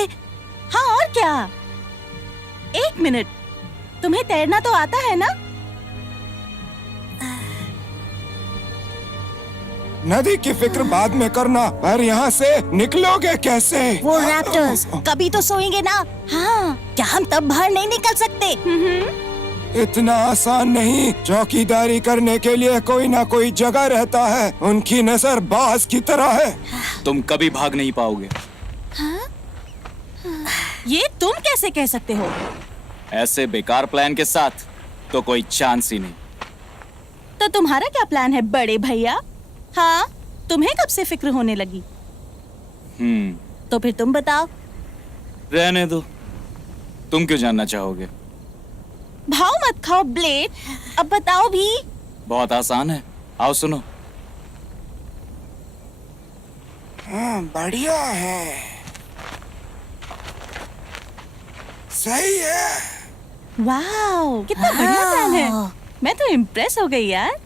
हाँ, और क्या? 1 मिनट, तुम्हें तैरना तो आता है ना? नदी की फिक्र बाद में करना, पर यहाँ से निकलोगे कैसे? वो रैप्टर्स कभी तो सोएंगे ना। हाँ, क्या हम तब बाहर नहीं निकल सकते? इतना आसान नहीं। चौकीदारी करने के लिए कोई ना कोई जगह रहता है। उनकी नजर बाज की तरह है। तुम कभी भाग नहीं पाओगे। ये तुम कैसे कह सकते हो? ऐसे बेकार प्लान के साथ तो कोई चांस ही नहीं। तो तुम्हारा क्या प्लान है बड़े भैया? हाँ, तुम्हें कब से फिक्र होने लगी? तो फिर तुम बताओ। रहने दो, तुम क्यों जानना चाहोगे? भाव मत खाओ ब्लेड, अब बताओ भी। बहुत आसान है, आओ सुनो। बढ़िया है, सही है। वाह, कितना बढ़िया प्लान है। मैं तो इम्प्रेस हो गई यार।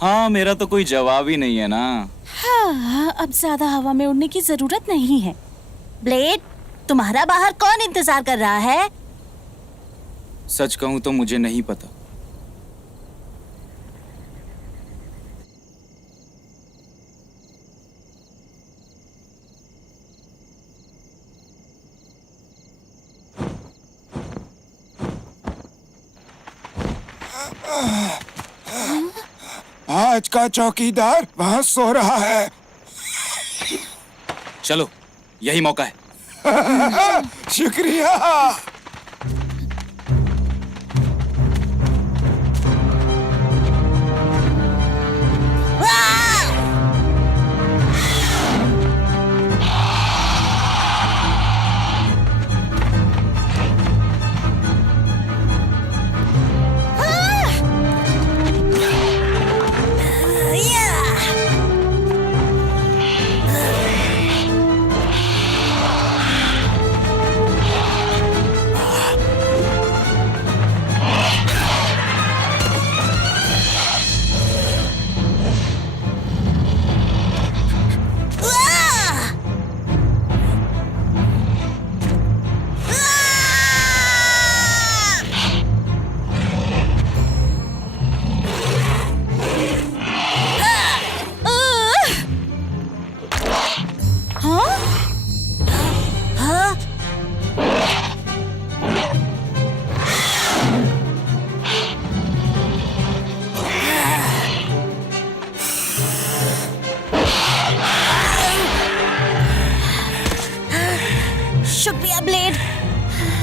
हाँ, मेरा तो कोई जवाब ही नहीं है ना। हाँ, अब ज्यादा हवा में उड़ने की जरूरत नहीं है। ब्लेड, तुम्हारा बाहर कौन इंतजार कर रहा है? सच कहूं तो मुझे नहीं पता। आज का चौकीदार वहाँ सो रहा है। चलो, यही मौका है। शुक्रिया। शुक्रिया ब्लेड।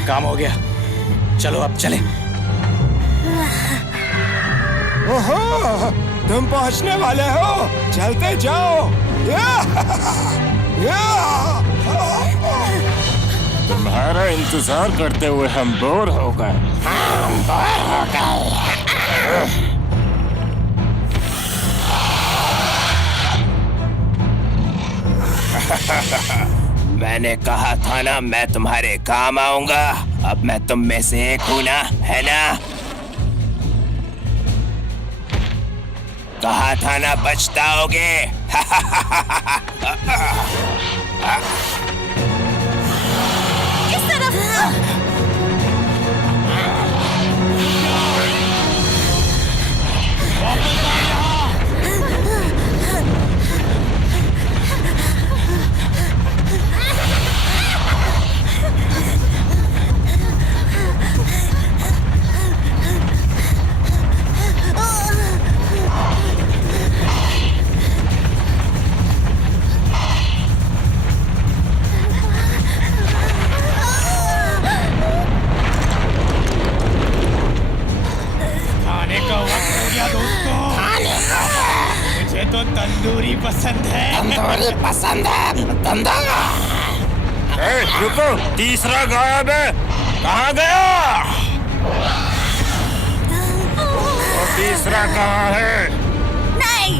काम हो गया, चलो अब चलें। ओहो, तुम पहुंचने वाले हो, चलते जाओ। तुम्हारा इंतजार करते हुए हम बोर हो गए। मैंने कहा था ना मैं तुम्हारे काम आऊंगा। अब मैं तुम में से एक हूं ना, है ना? कहा था ना पछताओगे। इस तरफ। खाने का वक्त हो गया दोस्तों। मुझे तो तंदूरी पसंद है। तंदूरी पसंद है, तंदूरी। रुको, तीसरा गायब है। कहाँ गया? वो तीसरा कहाँ है? नहीं।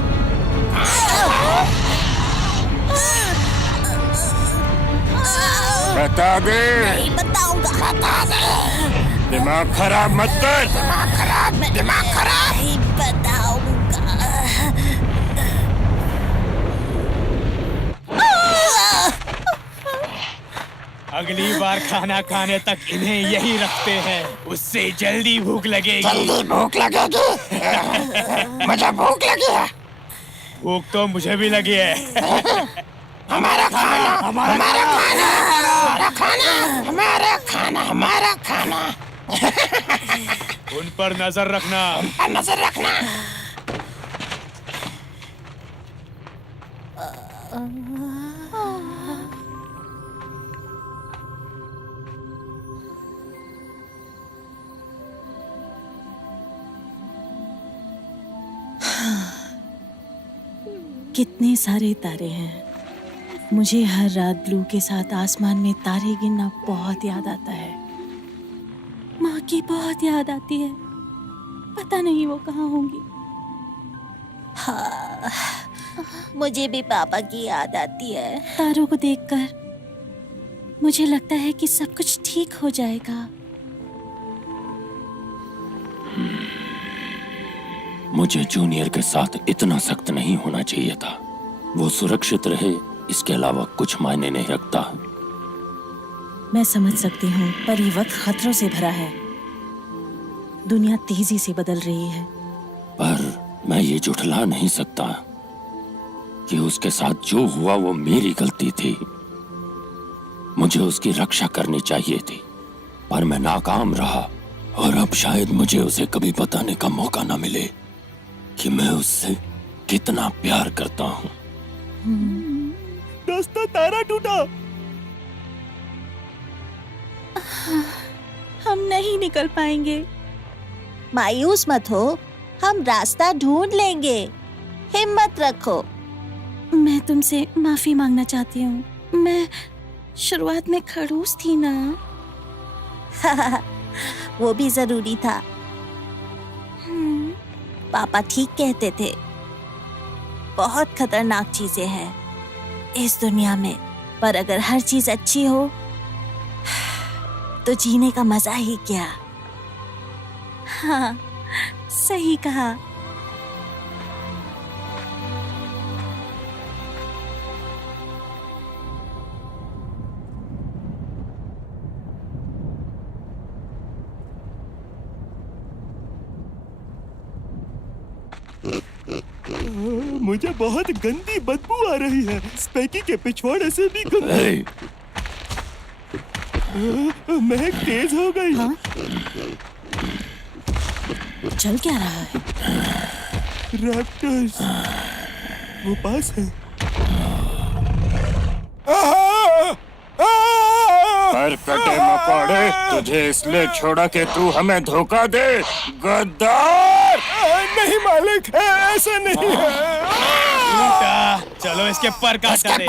बता दे। नहीं बताऊंगा। बता दे। दिमाग खराब मत कर। दिमाग खराब। नहीं बताऊंगा। अगली बार खाना खाने तक इन्हें यही रखते हैं, उससे जल्दी भूख लगेगी। भूख लगेगी। मुझे भूख लगी है। भूख तो मुझे भी लगी है। हमारा खाना, हमारा खाना, हमारा खाना, हमारा खाना, हमारा खाना। उन पर नजर रखना। नजर रखना। कितने सारे तारे हैं। मुझे हर रात ब्लू के साथ आसमान में तारे गिनना बहुत याद आता है। माँ की बहुत याद आती है। पता नहीं वो कहाँ होंगी। हाँ, मुझे भी पापा की याद आती है। तारों को देखकर मुझे लगता है कि सब कुछ ठीक हो जाएगा। मुझे जूनियर के साथ इतना सख्त नहीं होना चाहिए था। वो सुरक्षित रहे, इसके अलावा कुछ मायने नहीं रखता। मैं समझ सकती हूँ, पर ये वक्त खतरों से भरा है। दुनिया तेजी से बदल रही है। पर मैं ये झुठला नहीं सकता कि उसके साथ जो हुआ वो मेरी गलती थी। मुझे उसकी रक्षा करनी चाहिए थी, पर मैं नाकाम रहा। और अब शायद मुझे उसे कभी बताने का मौका ना मिले कि मैं उससे कितना प्यार करता हूँ। दोस्तों, तारा टूटा। हम नहीं निकल पाएंगे। मायूस मत हो, हम रास्ता ढूंढ लेंगे। हिम्मत रखो। मैं तुमसे माफी मांगना चाहती हूँ। मैं शुरुआत में खड़ूस थी ना। वो भी जरूरी था। पापा ठीक कहते थे, बहुत खतरनाक चीजें हैं इस दुनिया में, पर अगर हर चीज अच्छी हो तो जीने का मजा ही क्या। हाँ, सही कहा। मुझे बहुत गंदी बदबू आ रही है। स्पैकी के पिछवाड़े से भी गंदी। महक तेज हो गई। हाँ? चल क्या रहा है? रैप्टर्स वो पास है। कौड़े, तुझे इसलिए छोड़ा कि तू हमें धोखा दे, गद्दार। नहीं मालिक, ऐसा नहीं है। चलो इसके पर काट डाले।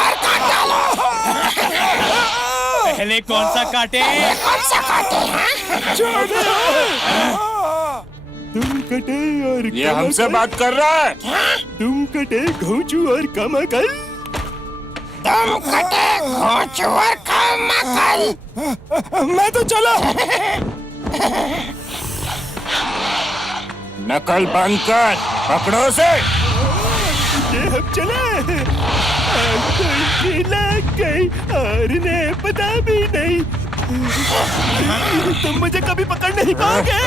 पहले कौन सा काटे? तुम कटे और ये हमसे बात कर रहा है। तुम कटे घोंचू और कमकल। तुम कटे घोंचू और कमकल। मैं तो चला। नकल बंद कर, पकड़ो से। ये हम चले। कोई लग गई और ने पता भी नहीं। तुम मुझे कभी पकड़ नहीं पाओगे।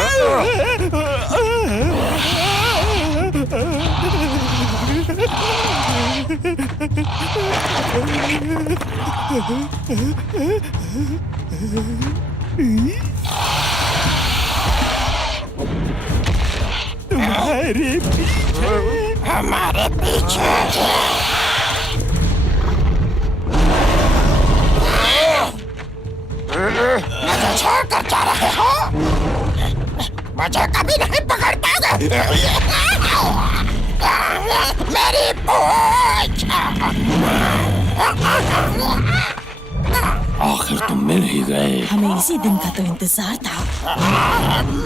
तुम्हारे पीछे, हमारे पीछे। मुझे छोड़ कर जा रहे हो? मुझे कभी नहीं पकड़ पाओगे। मेरी पूंछ। आखिर तुम मिल ही गए। हमें इसी दिन का तो इंतजार था।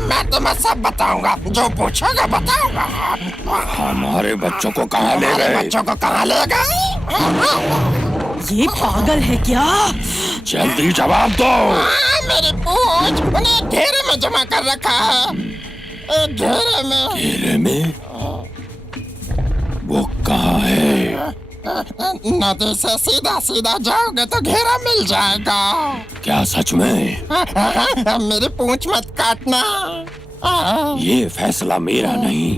मैं तुम्हें सब बताऊंगा, जो पूछोगे बताऊंगा। हमारे बच्चों को कहाँ ले हमारे गए? बच्चों को कहाँ ले गए? ये पागल है क्या? जल्दी जवाब दो। मेरी पूंछ उन्हें घेरे में जमा कर रखा है। घेरे में। घेरे में? वो कहाँ है? नदी से सीधा सीधा जाओगे तो घेरा मिल जाएगा। क्या सच में? मेरी पूंछ मत काटना। ये फैसला मेरा नहीं,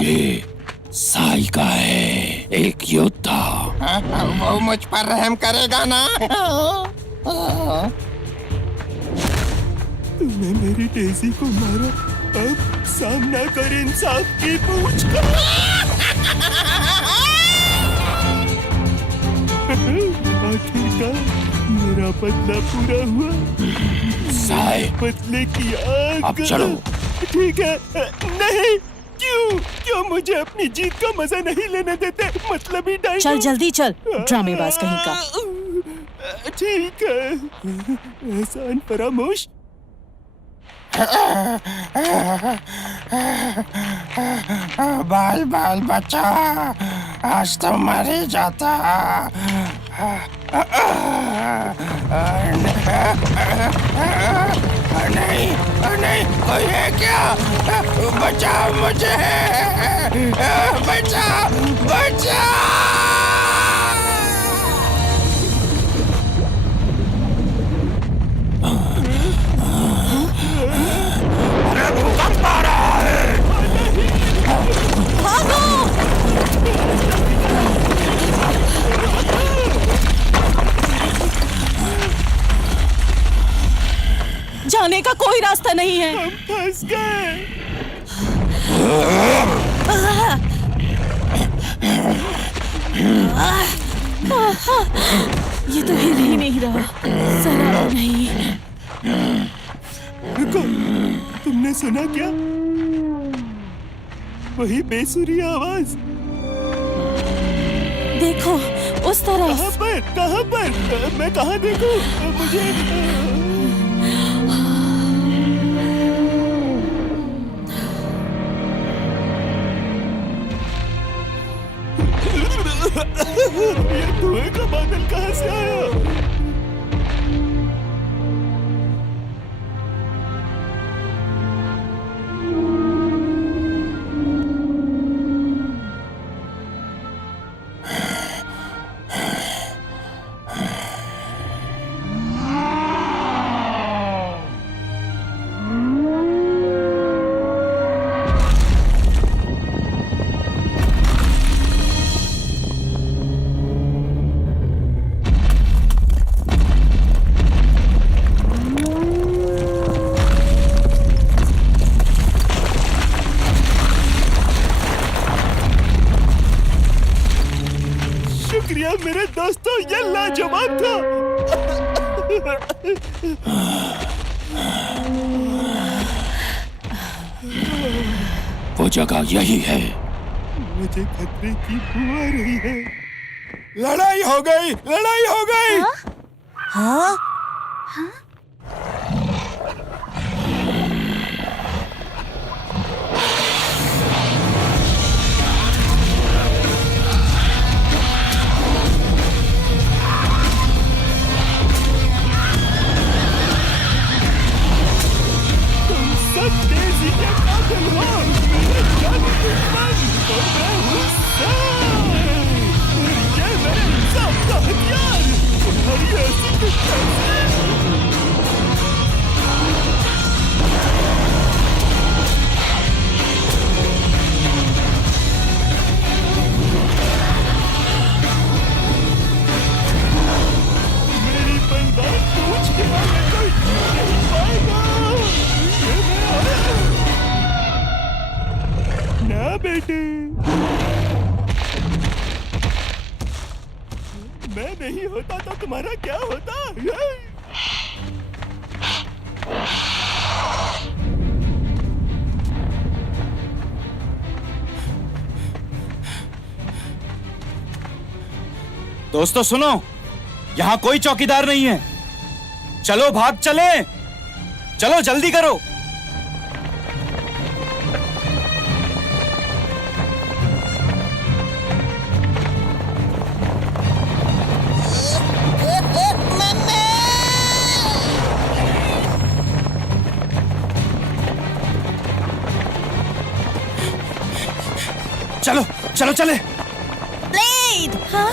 ये साई का है, एक योद्धा। वो मुझ पर रहम करेगा ना? तुमने मेरी डेज़ी को मारा, अब सामना कर इंसाफ की पूछ का। आखिरकार मेरा बदला पूरा हुआ। साई, बदले की आग। अब चलो। ठीक है। नहीं, क्यों मुझे अपनी जीत का मजा नहीं लेने देते? मतलब ही डायनो। चल जल्दी चल, ड्रामेबाज कहीं का। ठीक है, एहसान फरामोश। बाल बाल बच्चा, आज तो मर ही जाता। नहीं नहीं, कोई है क्या? बचाओ मुझे, बचाओ बचाओ। जाने का कोई रास्ता नहीं है। हम फंस गए। ये तो हिल ही नहीं रहा, जरा नहीं। रुको, तुमने सुना क्या? वही बेसुरी आवाज। देखो उस तरफ। कहाँ पर? कहाँ पर? मैं कहाँ देखूं? मुझे ये धुएं का बादल कहाँ से आया? शुक्रिया मेरे दोस्तों, ये लाजवाब था। वो जगह यही है। मुझे खतरे की बू आ रही है। लड़ाई हो गई, लड़ाई हो गई। हाँ? तुम सब तेजी के कातिल हो। मेरे जाने दुश्मन और मैं हूँ सर। ये मेरे इंसाफ का हथियार। तुम्हारी ऐसी दुश्मनी। मेरी बलदार पूछ के आगे कोई नहीं पाएगा। ये मैं आया। ना बेटे, मैं नहीं होता तो तुम्हारा क्या होता? दोस्तों सुनो, यहाँ कोई चौकीदार नहीं है। चलो भाग चले, चलो जल्दी करो। चलो चलो चले। ब्लेड! हाँ?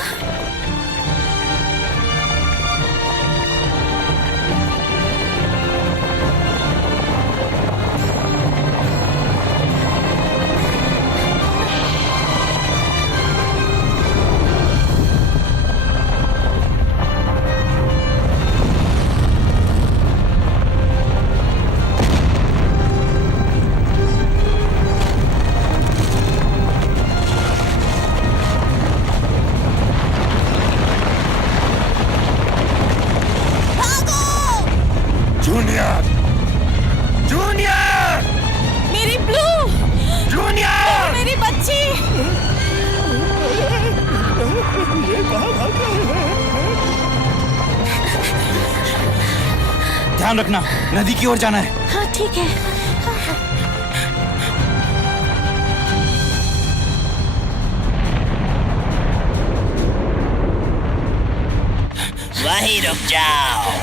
जूनियर, जूनियर, मेरी ब्लू! जूनियर। मेरी बच्ची! ये कहाँ भाग रहे हैं? ध्यान रखना, नदी की ओर जाना है। हाँ ठीक है। वहीं रुक जाओ।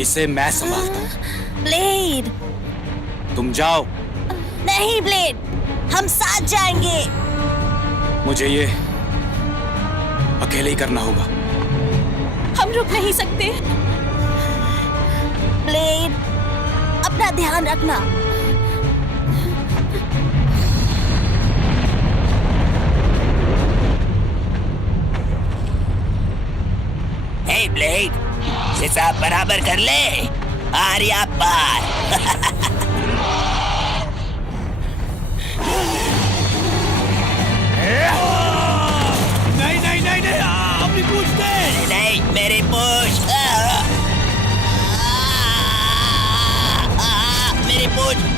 इसे मैं संभालता हूँ। ब्लेड! तुम जाओ। नहीं ब्लेड, हम साथ जाएंगे। मुझे ये अकेले ही करना होगा। हम रुक नहीं सकते। ब्लेड, अपना ध्यान रखना। हे ब्लेड, हिसाब बराबर कर ले। आर्या पार। नहीं नहीं नहीं नहीं, अपनी पूछ दे। नहीं, मेरी पूछ।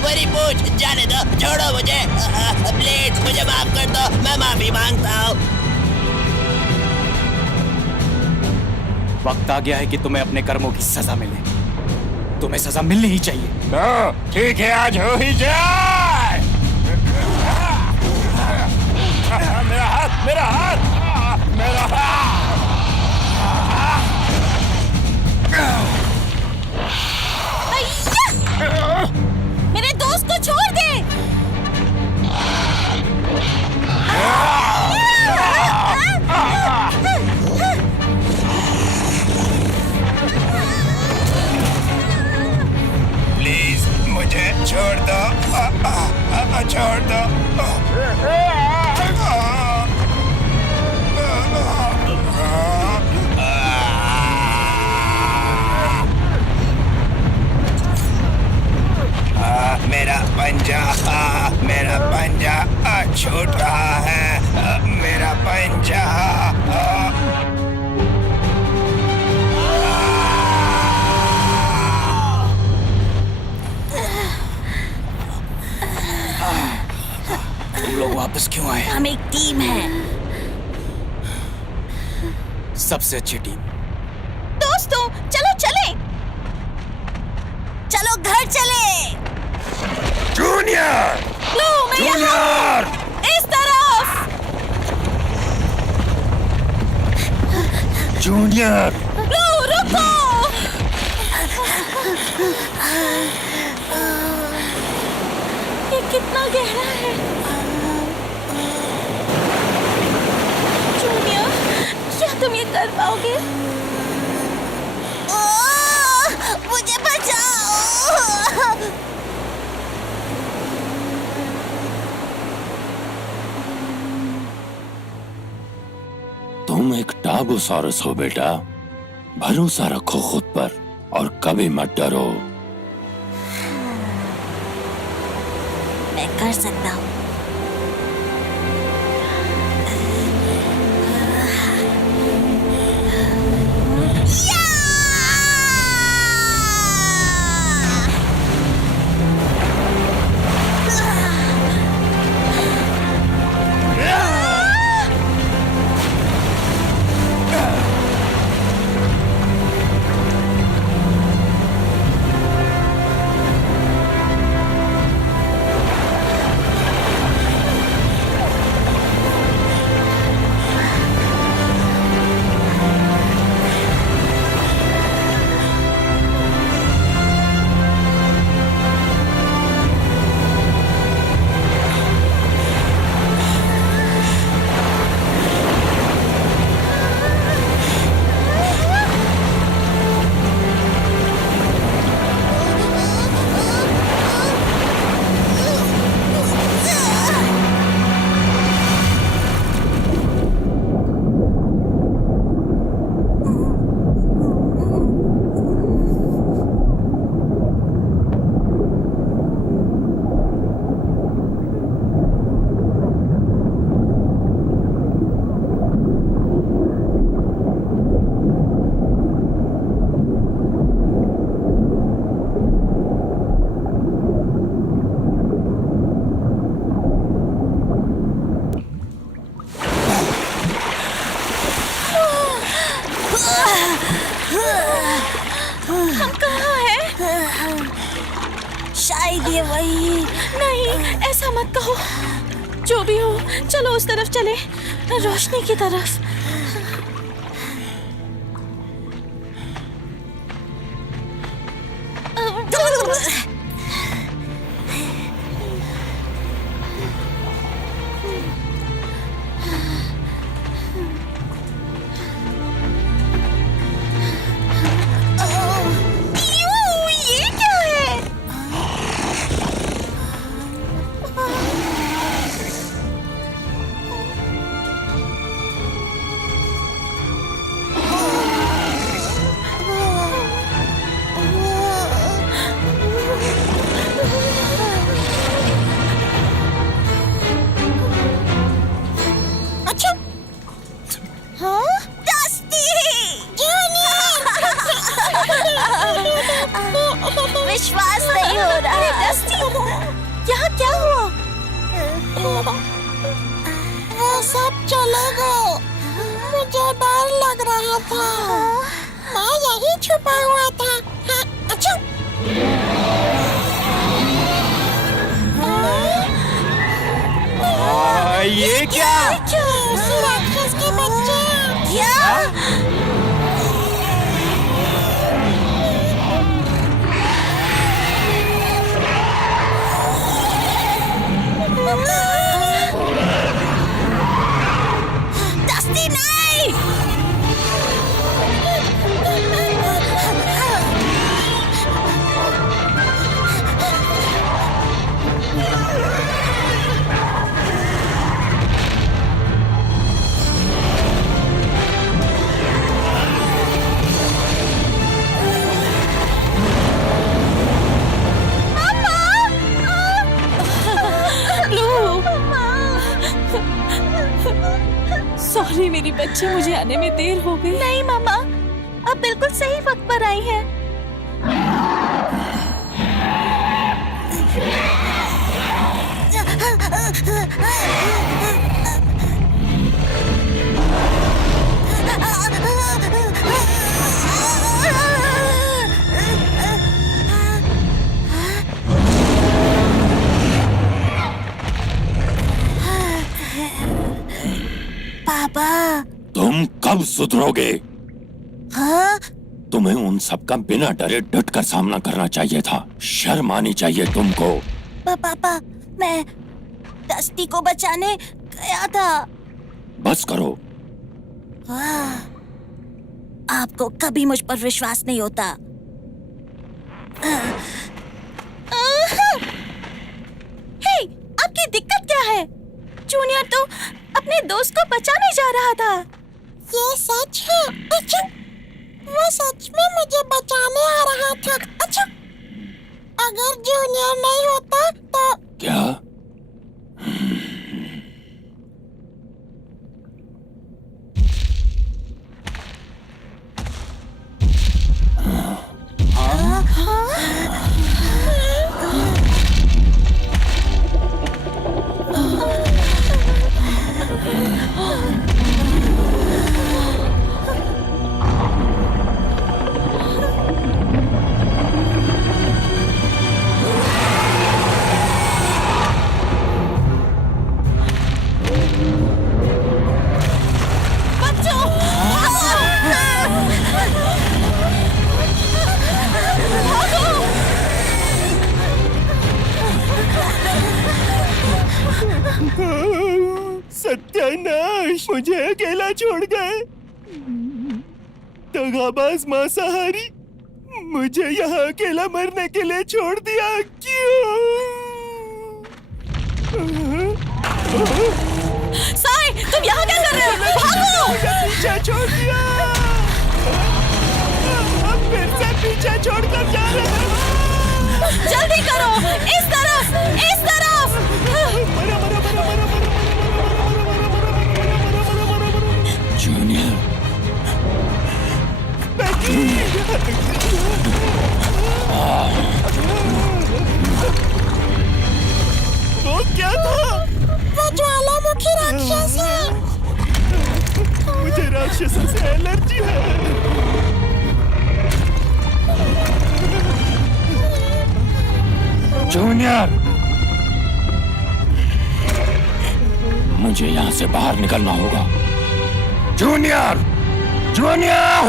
मेरी पूछ जाने दो, छोड़ो मुझे। ब्लेड, मुझे माफ कर दो, मैं माफी मांगता हूँ। वक्त आ गया है कि तुम्हें अपने कर्मों की सजा मिले। तुम्हें सजा मिलनी ही चाहिए। तो ठीक है, आज हो ही जाए। मेरा हाथ, मेरा हाथ, मेरा हाथ। अय्या! मेरे दोस्त को छोड़ दे। प्लीज मुझे छोड़ दो, छोड़ दो। टीम है। सबसे अच्छी टीम। दोस्तों चलो चले, चलो घर चले। जूनियर! ब्लू मैं यहाँ हूँ। इस तरफ। जूनियर! ब्लू रुको। ये कितना गहरा है। जूनियर, क्या तुम ये कर पाओगे? मुझे बचाओ। तुम एक टाबोसॉरस हो बेटा, भरोसा रखो खुद पर और कभी मत डरो। मैं कर सकता हूँ। हम कहाँ हैं? शायद ये वही। नहीं, ऐसा मत कहो। जो भी हो, चलो उस तरफ चले, रोशनी की तरफ। ये क्या है? अच्छा, हाँ? डस्टी! विश्वास नहीं हो रहा। डस्टी, यहाँ क्या हुआ? वो सब चले गए। मुझे डर लग रहा था। मैं यही छुपा हुआ था। हाँ, अच्छा। ये क्या? उसी राक्षस के बच्चे। डस्टी नहीं! सॉरी मेरी बच्ची, मुझे आने में देर हो गई। नहीं मामा, आप बिल्कुल सही वक्त पर आई हैं। पापा। तुम कब सुधरोगे? हाँ? तुम्हें उन सब का बिना डरे डट कर सामना करना चाहिए था। शर्म आनी चाहिए तुमको। पापा, मैं डस्टी को बचाने गया था। बस करो। आपको कभी मुझ पर विश्वास नहीं होता। हे, आपकी दिक्कत क्या है? जूनियर तो अपने दोस्त को बचाने जा रहा था। ये सच है? अच्छा, वो सच में मुझे बचाने आ रहा था। अच्छा, अगर जूनियर नहीं होता तो क्या? सत्यानाश, मुझे अकेला छोड़ गए। दगाबाज मांसाहारी, मुझे यहाँ अकेला मरने के लिए छोड़ दिया। क्यों? साई, तुम यहाँ क्या कर रहे हो? भागो! मुझे पीछे छोड़ दिया। अब फिर से पीछे छोड़कर जा रहे हो। जल्दी करो! इस तरफ! इस तरफ! जूनियर, वो क्या था? वो ज्वालामुखी राक्षस है। मुझे राक्षसों से एलर्जी है। जूनियर, मुझे यहाँ से बाहर निकलना होगा। जूनियर, जूनियर,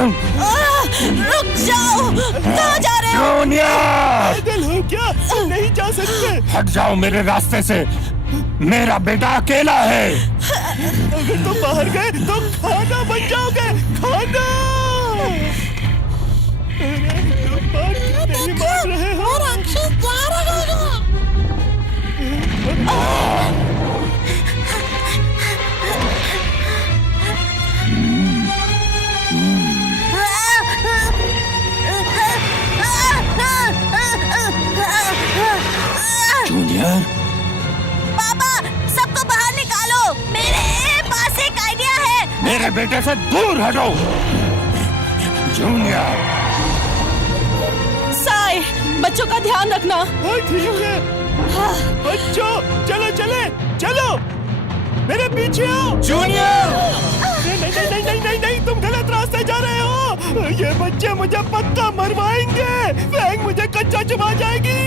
रुक जाओ! कहाँ जा रहे हो? जूनियर, पागल हो क्या? नहीं जा सकते। हट जाओ मेरे रास्ते से। मेरा बेटा अकेला है। अगर तुम बाहर गए तो खाना बन जाओगे। खाना! तुम बात नहीं मान रहे हो। वो राक्षस जा रहा है। जूनियर, पापा, सबको बाहर निकालो! मेरे पास एक आइडिया है। मेरे बेटे से दूर हटो। जूनियर, साई, बच्चों का ध्यान रखना। हाँ ठीक है। बच्चों, चलो चले, चलो मेरे पीछे आओ। जूनियर, नहीं नहीं नहीं नहीं नहीं नहीं, तुम गलत रास्ते जा रहे हो। ये बच्चे मुझे पक्का मरवाएंगे। फैंग मुझे कच्चा चबा जाएगी।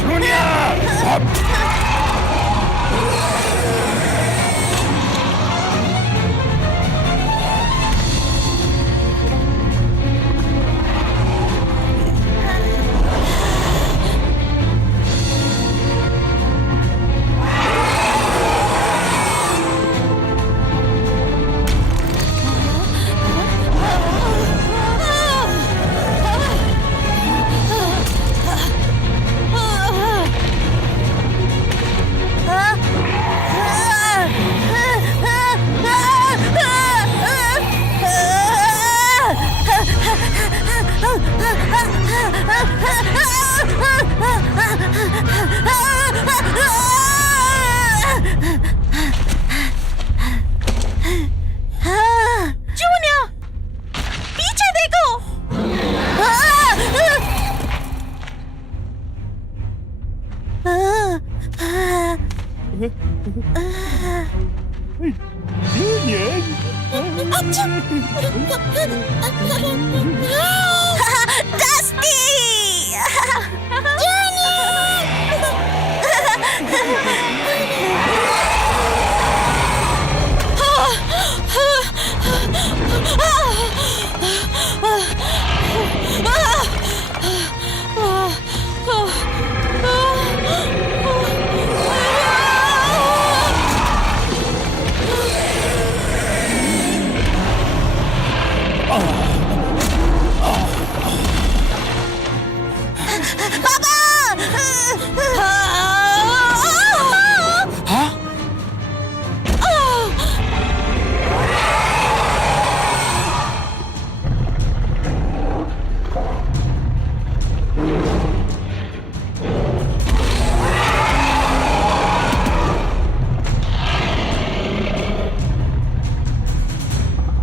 जूनियर, जूनियर, पीछे देखो! डस्टी!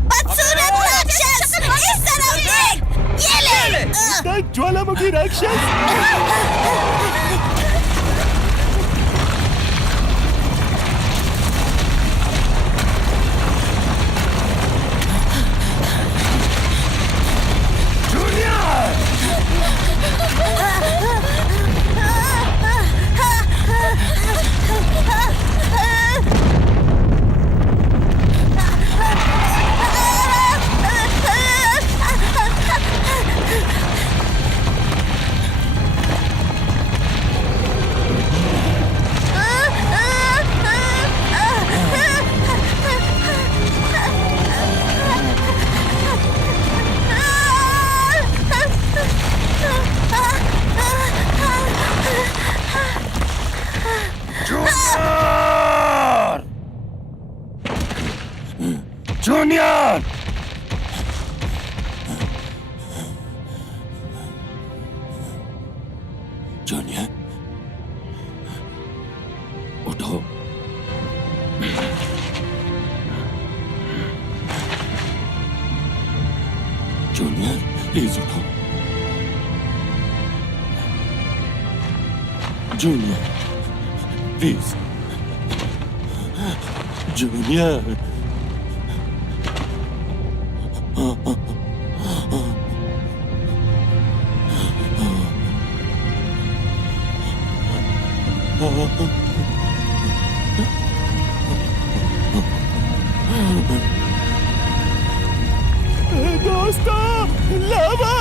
बदसूरत राक्षस, इस तरफ देख, ये ले। ज्वालामुखी राक्षस। जूनियर, जूनियर, उठो। जूनियर, प्लीज उठो। Junior, please. जूनियर, दोस्तों, लावा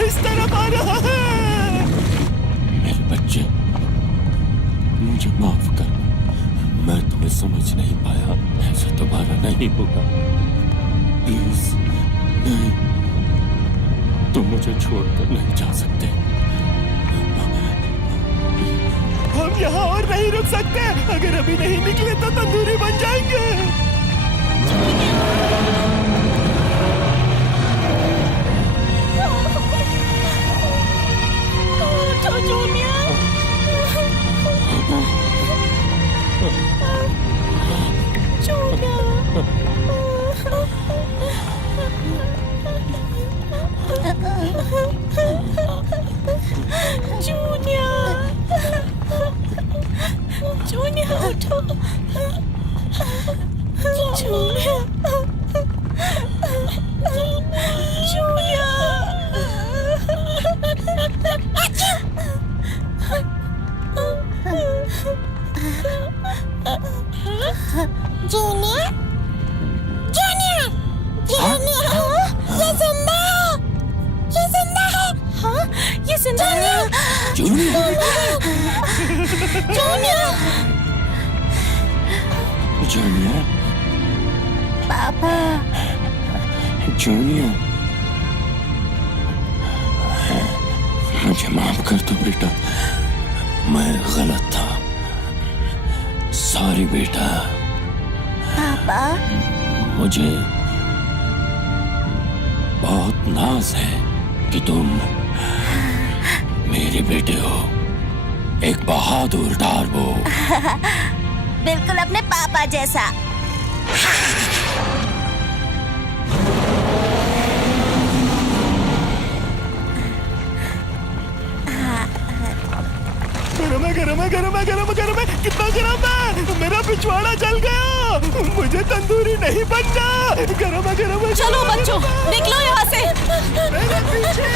इस तरफ आ रहा है। मेरे बच्चे, मुझे माफ कर, मैं तुम्हें समझ नहीं पाया। ऐसा दोबारा नहीं होगा, प्लीज। नहीं, तुम मुझे छोड़कर नहीं जा सकते। हम यहाँ और नहीं रुक सकते। अगर अभी नहीं निकले तो तंदूरी बन जाएंगे। तो जूनियर, जूनियर उठो। जूनियर, जूनियर, जूनियर, जूनियर, ये जिंदा है, ये जिंदा है। हाँ, ये जिंदा है। जूनियर, जूनियर, जूनियर, पापा। जूनियर, मुझे माफ कर दो बेटा, मैं गलत था। सॉरी बेटा। पापा, मुझे बहुत नाज है कि तुम मेरे बेटे हो, एक बहादुर टार्बो। बिल्कुल अपने पापा जैसा। गरम है, गरम है, गरम है, गरम है, गरम है। कितना गरम है, मेरा पिछवाड़ा जल गया। मुझे तंदूरी नहीं बनना। गरम है, गरम है। चलो बच्चों, निकलो यहाँ से। मेरे पीछे।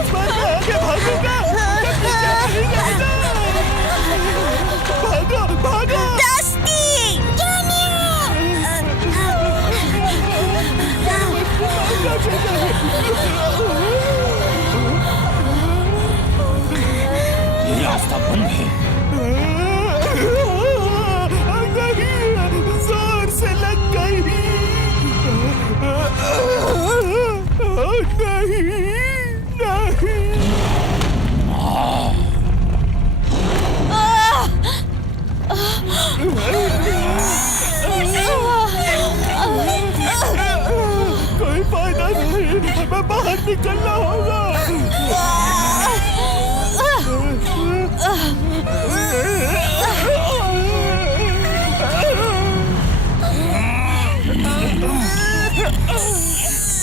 इस बार मैं आगे भागूंगा। रास्ता बंद है। नहीं, जोर से लग गई। नहीं, नहीं। कोई फायदा नहीं, हमें बाहर निकलना होगा।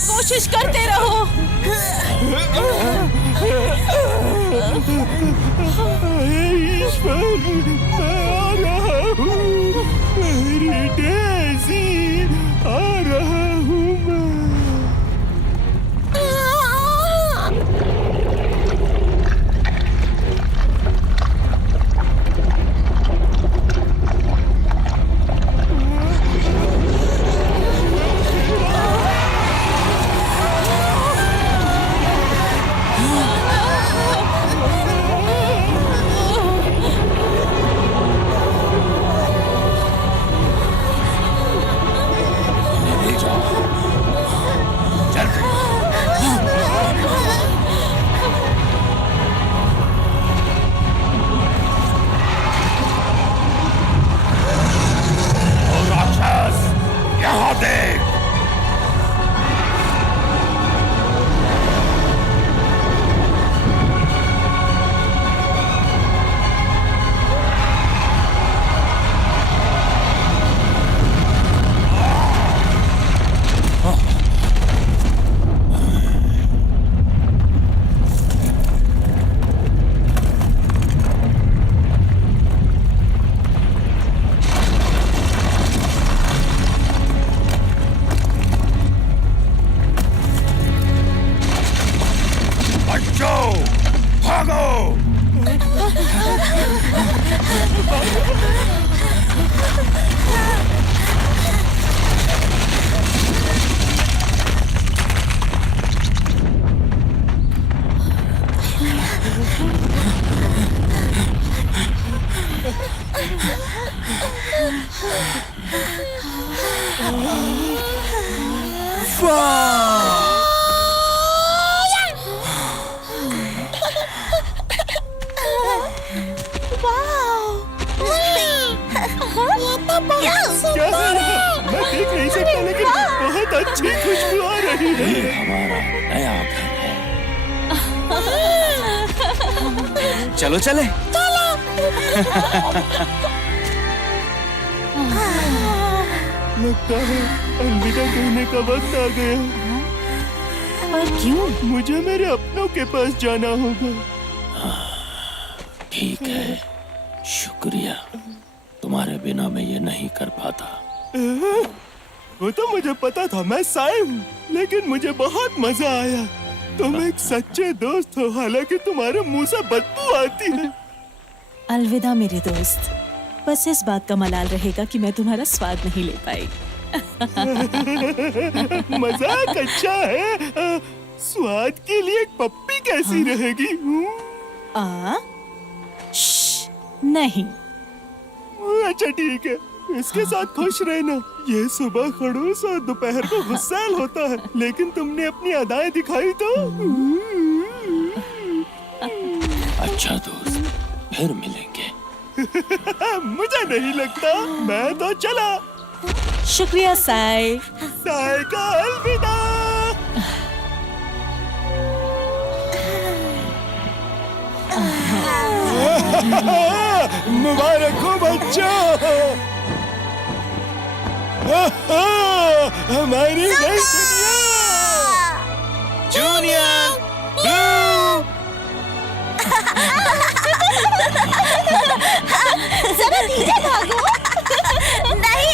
कोशिश करते रहो। ईश्वर, मैं आ रहा हूँ। मेरी डेज़ी, आ रहा हूँ मैं। मैं देख नहीं सकता, लेकिन बहुत अच्छी खुशबू आ रही है। ये हमारा नया घर है। चलो चले। लगता है अलविदा कहने का वक्त आ गया। पर क्यों? मुझे मेरे अपनों के पास जाना होगा। ठीक है, शुक्रिया। तुम्हारे बिना मैं ये नहीं कर पाता। वो तो मुझे पता था, मैं साई हूँ, लेकिन मुझे बहुत मजा आया। तुम एक सच्चे दोस्त हो, हालांकि तुम्हारे मुंह से बदबू आती है। अलविदा मेरे दोस्त। बस इस बात का मलाल रहेगा कि मैं तुम्हारा स्वाद नहीं ले पाई। मजाक अच्छा है। स्वाद के लिए एक पप्पी कैसी रहेगी? नहीं। अच्छा ठीक है, इसके साथ खुश रहना। ये सुबह खड़ूस और दोपहर को गुस्सैल होता है, लेकिन तुमने अपनी अदाएं दिखाई तो। अच्छा दोस्त, फिर मिलेंगे। मुझे नहीं लगता। मैं तो चला। शुक्रिया साई। साई का अलविदा। मुबारक हो बच्चों, हमारी नई दुनिया। जूनियर जरा धीरे भागो। नहीं।